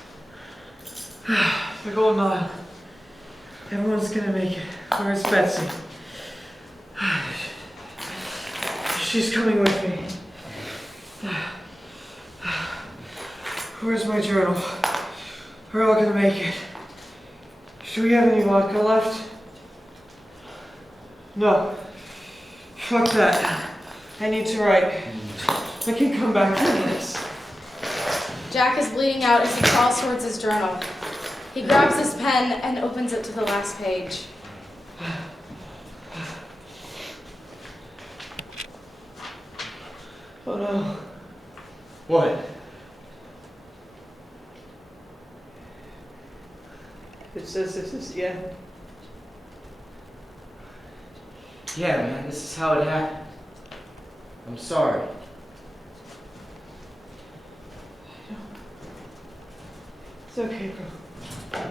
The Gold Mile. Everyone's gonna make it. Where's Betsy? She's coming with me. Where's my journal? We're all gonna make it. Do we have any vodka left? No. Fuck that. I need to write. I can come back to this. Jack is bleeding out as he crawls towards his journal. He grabs his pen and opens it to the last page. Oh no. What? It says this is the end. Yeah, man, this is how it happened. I'm sorry. It's okay, bro.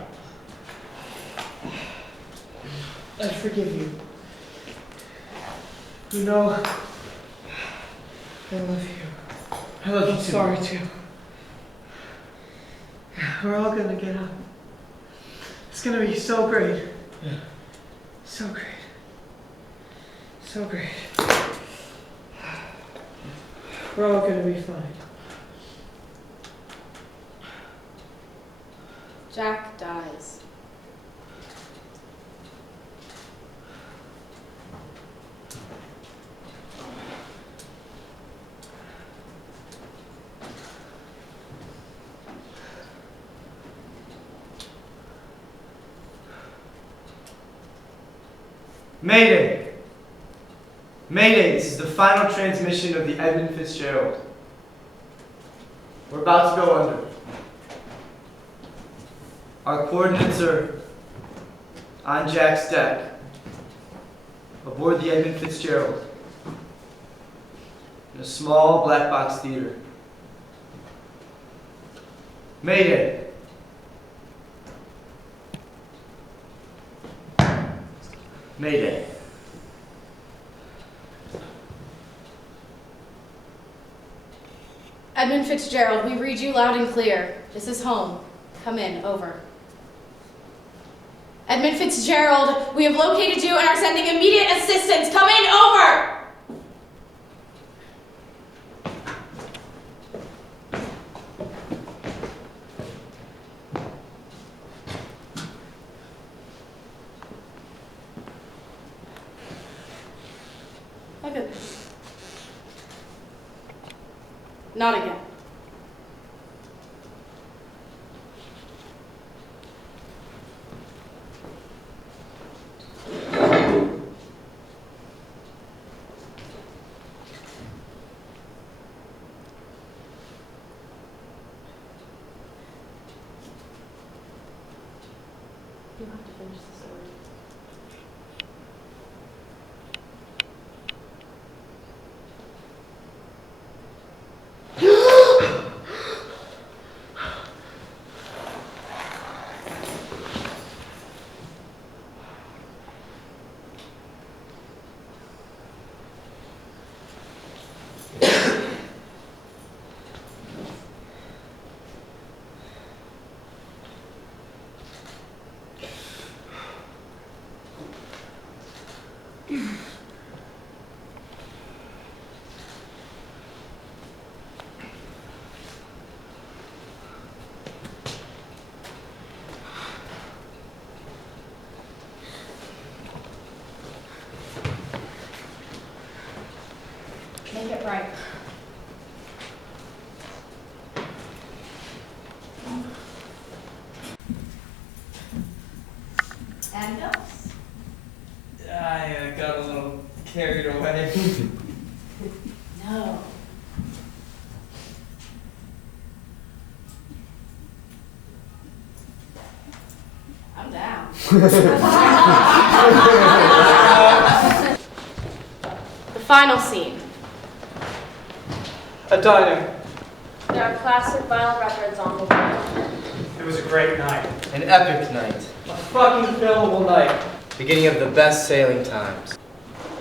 I forgive you. You know, I love you. I love you I'm too. sorry too. We're all gonna get up. It's gonna be so great. Yeah. So great. So great. We're all gonna be fine. Jack dies. Mayday! Mayday, this is the final transmission of the Edmund Fitzgerald. We're about to go under. Our coordinates are on Jack's deck, aboard the Edmund Fitzgerald, in a small black box theater. Mayday! Mayday. Edmund Fitzgerald, we read you loud and clear. This is home. Come in, over. Edmund Fitzgerald, we have located you and are sending immediate assistance. Come in, over! Okay. Not again. You have to finish the story. Make it right. And notes. I got a little carried away. No. The final scene. A diner. There are classic vinyl records on the wall. It was a great night. An epic night. A fucking filmable night. Beginning of the best sailing times.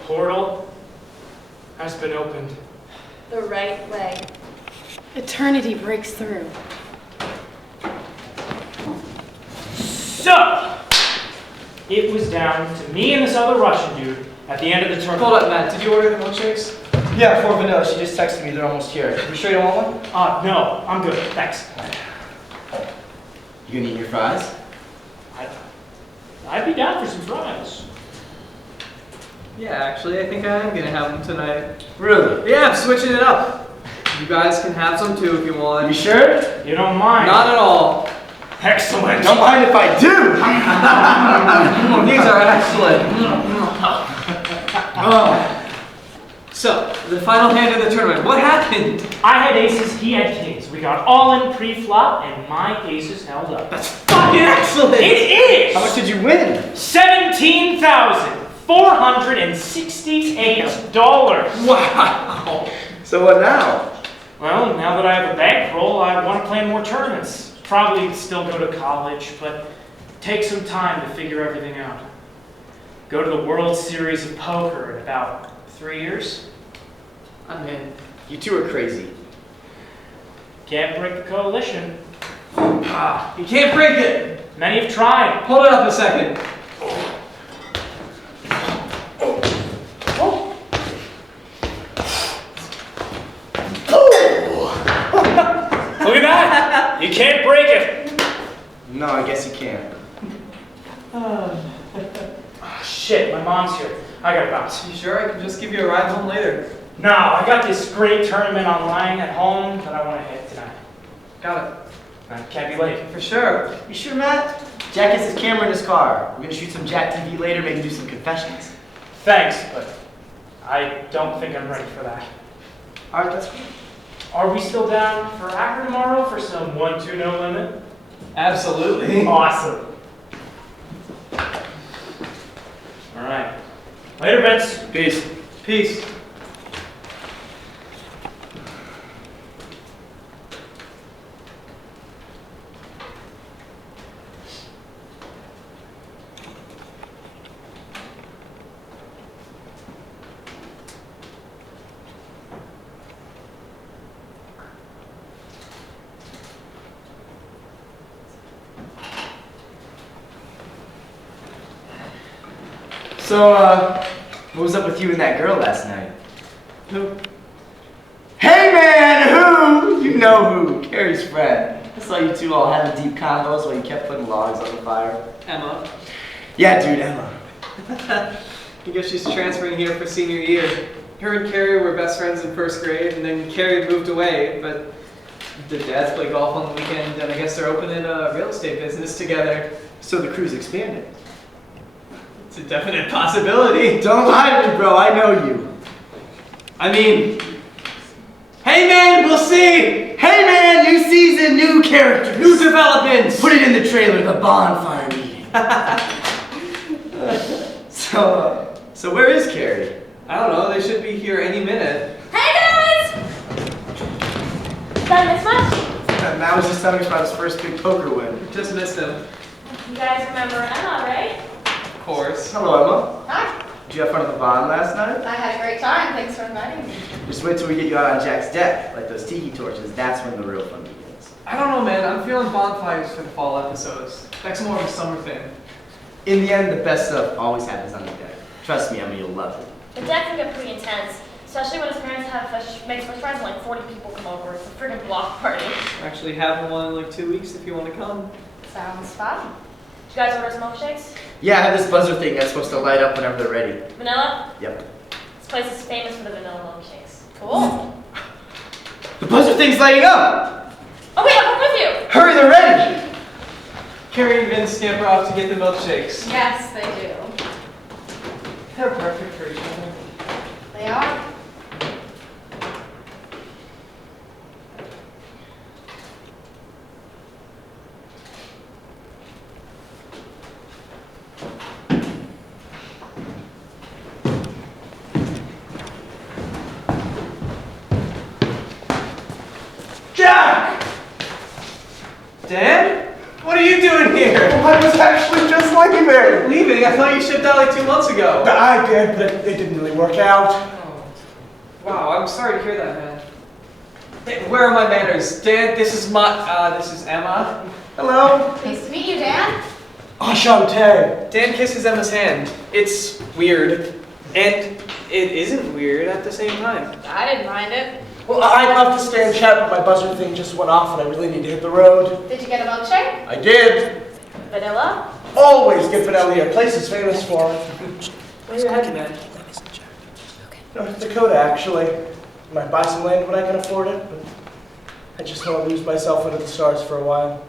Portal has been opened. The right way. Eternity breaks through. So, it was down to me and this other Russian dude at the end of the tournament. Hold up, Matt. Did you order the milkshakes? Yeah, 4 vanilla. She just texted me. They're almost here. You sure you don't want one? No, I'm good. Thanks. You gonna eat your fries? I'd be down for some fries. Yeah, actually, I think I am gonna have them tonight. Really? Yeah, I'm switching it up. You guys can have some too if you want. You sure? You don't mind? Not at all. Excellent. Don't mind if I do! These are excellent. So, the final hand of the tournament. What happened? I had aces, he had kings. We got all in pre-flop, and my aces held up. That's fucking excellent. It is! How much did you win? $17,468. Wow. So what now? Well, now that I have a bankroll, I want to play more tournaments. Probably still go to college, but take some time to figure everything out. Go to the World Series of Poker in about 3 years. I'm in. You two are crazy. Can't break the coalition. You can't break it. Many have tried. Hold it up a second. Look at that! You can't break it. No, I guess you can't. Shit, my mom's here. I gotta bounce. You sure I can just give you a ride home later? No, I got this great tournament online at home that I want to hit tonight. Got it. I can't be late. For sure. You sure, Matt? Jack has his camera in his car. We're gonna shoot some Jack TV later, maybe do some confessions. Thanks, but I don't think I'm ready for that. Alright, that's cool. Are we still down for Akron tomorrow for some 1-2 no limit? Absolutely. Awesome. All right. Later, Vince. Peace. Peace. So, what was up with you and that girl last night? Who? Hey man, who? You know who. Carrie's friend. I saw you two all having deep combos while you kept putting logs on the fire. Emma. Yeah, dude, Emma. I guess she's transferring here for senior year. Her and Carrie were best friends in first grade, and then Carrie moved away, but the dads play golf on the weekend, and I guess they're opening a real estate business together. So the crew's expanded. It's a definite possibility. Don't lie to me, bro. I know you. I mean, hey man, we'll see. Hey man, new season, new characters. New developments. Put it in the trailer, the bonfire meeting. So where is Carrie? I don't know, they should be here any minute. Hey guys! Did I miss much? Matt was just telling me about his first big poker win. Just missed him. You guys remember Emma, right? Of course. Hello, Emma. Hi, Did you have fun at the bond last night? I had a great time. Thanks for inviting me. Just wait till we get you out on Jack's deck, like those tiki torches. That's when the real fun begins. I don't know, man. I'm feeling bonfires for the fall episodes. That's more of a summer thing. In the end, the best stuff always happens on the deck. Trust me, Emma, you'll love it. The deck can get pretty intense, especially when his parents make first friends and like 40 people come over. It's a friggin' block party. Actually having one in like 2 weeks if you want to come. Sounds fun. Did you guys order some milkshakes? Yeah, I have this buzzer thing that's supposed to light up whenever they're ready. Vanilla? Yep. This place is famous for the vanilla milkshakes. Cool. The buzzer thing's lighting up! Oh wait, I'll come with you! Hurry, they're ready! Carrie and Vince scamper off to get the milkshakes. Yes, they do. They're perfect for each other. They are. I was actually just leaving. Leaving? I thought you shipped out like 2 months ago. I did, but it didn't really work out. Oh. Wow, I'm sorry to hear that, man. Hey, where are my manners? Dan, this is Emma. Hello. Nice to meet you, Dan. Enchanté. Dan kisses Emma's hand. It's weird. And it isn't weird at the same time. I didn't mind it. Well, I'd love to stay and chat, but my buzzer thing just went off and I really need to hit the road. Did you get a milkshake? I did. Vanilla? Always get vanilla here. Place is famous for it. Where are you headed, man? North Dakota, actually. Might buy some land when I can afford it, but I just want to lose myself into the stars for a while.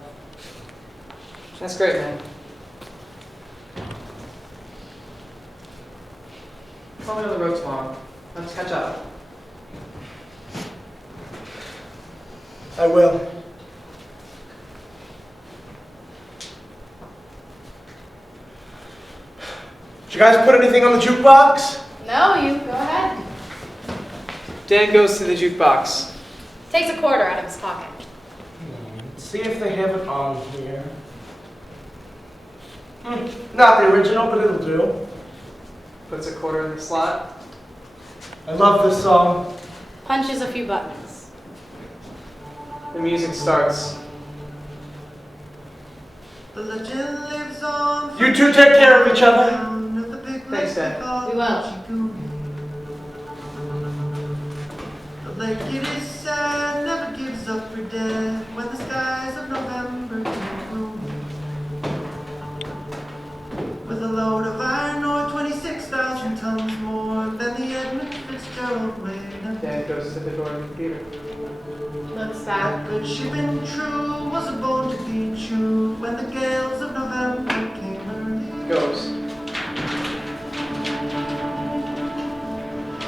That's great, man. Call me on the road tomorrow. Let's catch up. I will. Did you guys put anything on the jukebox? No, you go ahead. Dan goes to the jukebox. Takes a quarter out of his pocket. Let's see if they have it on here. Not the original, but it'll do. Puts a quarter in the slot. I love this song. Punches a few buttons. The music starts. The legend lives on. You two take care of each other. Thanks, Dan. We will. The lake, it is sad, never gives up for dead when the skies of November come blooming. With a load of iron ore, 26,000 tons more than the Edmund Fitzgerald weighed. Dan goes to the door of the computer. Looks That sad. good ship and true was a bone to be true when the gales of November came early. Goes.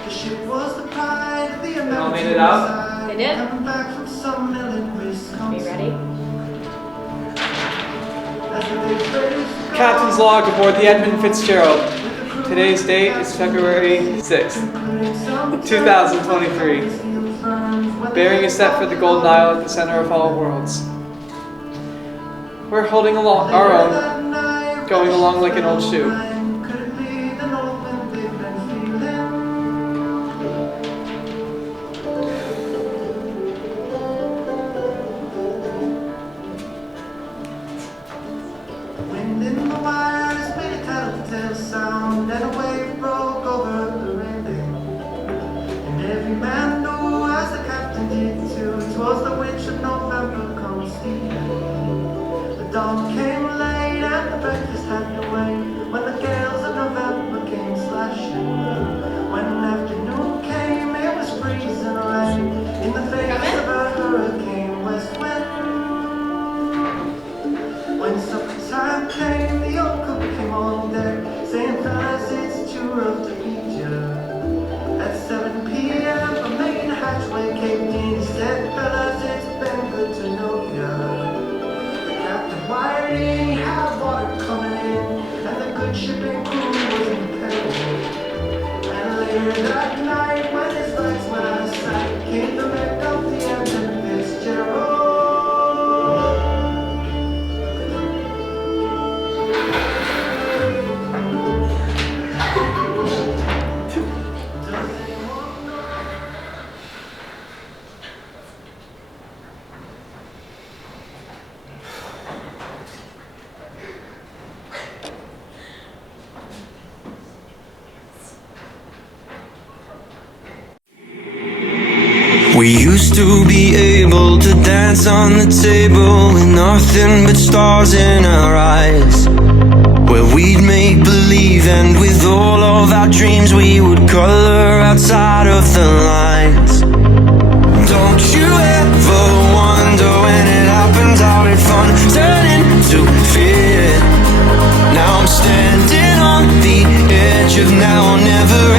The ship was the pride of the all made American it out? side, They did. coming back from some mill in Wisconsin. Be ready? As the big race Captain's log aboard the Edmund Fitzgerald. Today's date is February 6th, 2023. Bearing is set for the Golden Isle at the center of all worlds. We're holding along our own, going along like an old shoe. Could it be the north wind they've been feeling? Wind in the wires made a telltale sound, and a wave broke over the railing. And every man knew, as the captain did too, 'twas the witch of November come stealing. The dawn came late and the breakfast had to wait when the gales of November came slashing. When afternoon came, it was freezing rain in the face of a hurricane west wind. When supper time came, the old cook came on deck, saying, "Fellas, it's too rough to eat ya." At 7 p.m., a main hatchway caved in. He said, "Fellas, it's been good to know ya." The captain wired in, he had water coming in, and the good shipping crew was in peril. And later that night, when his lights went out of sight, came the wreck of the Edmund Fitzgerald. We used to be able to dance on the table with nothing but stars in our eyes, where we'd make believe, and with all of our dreams we would color outside of the lines. Don't you ever wonder when it happens how did fun turn into fear? Now I'm standing on the edge of now or never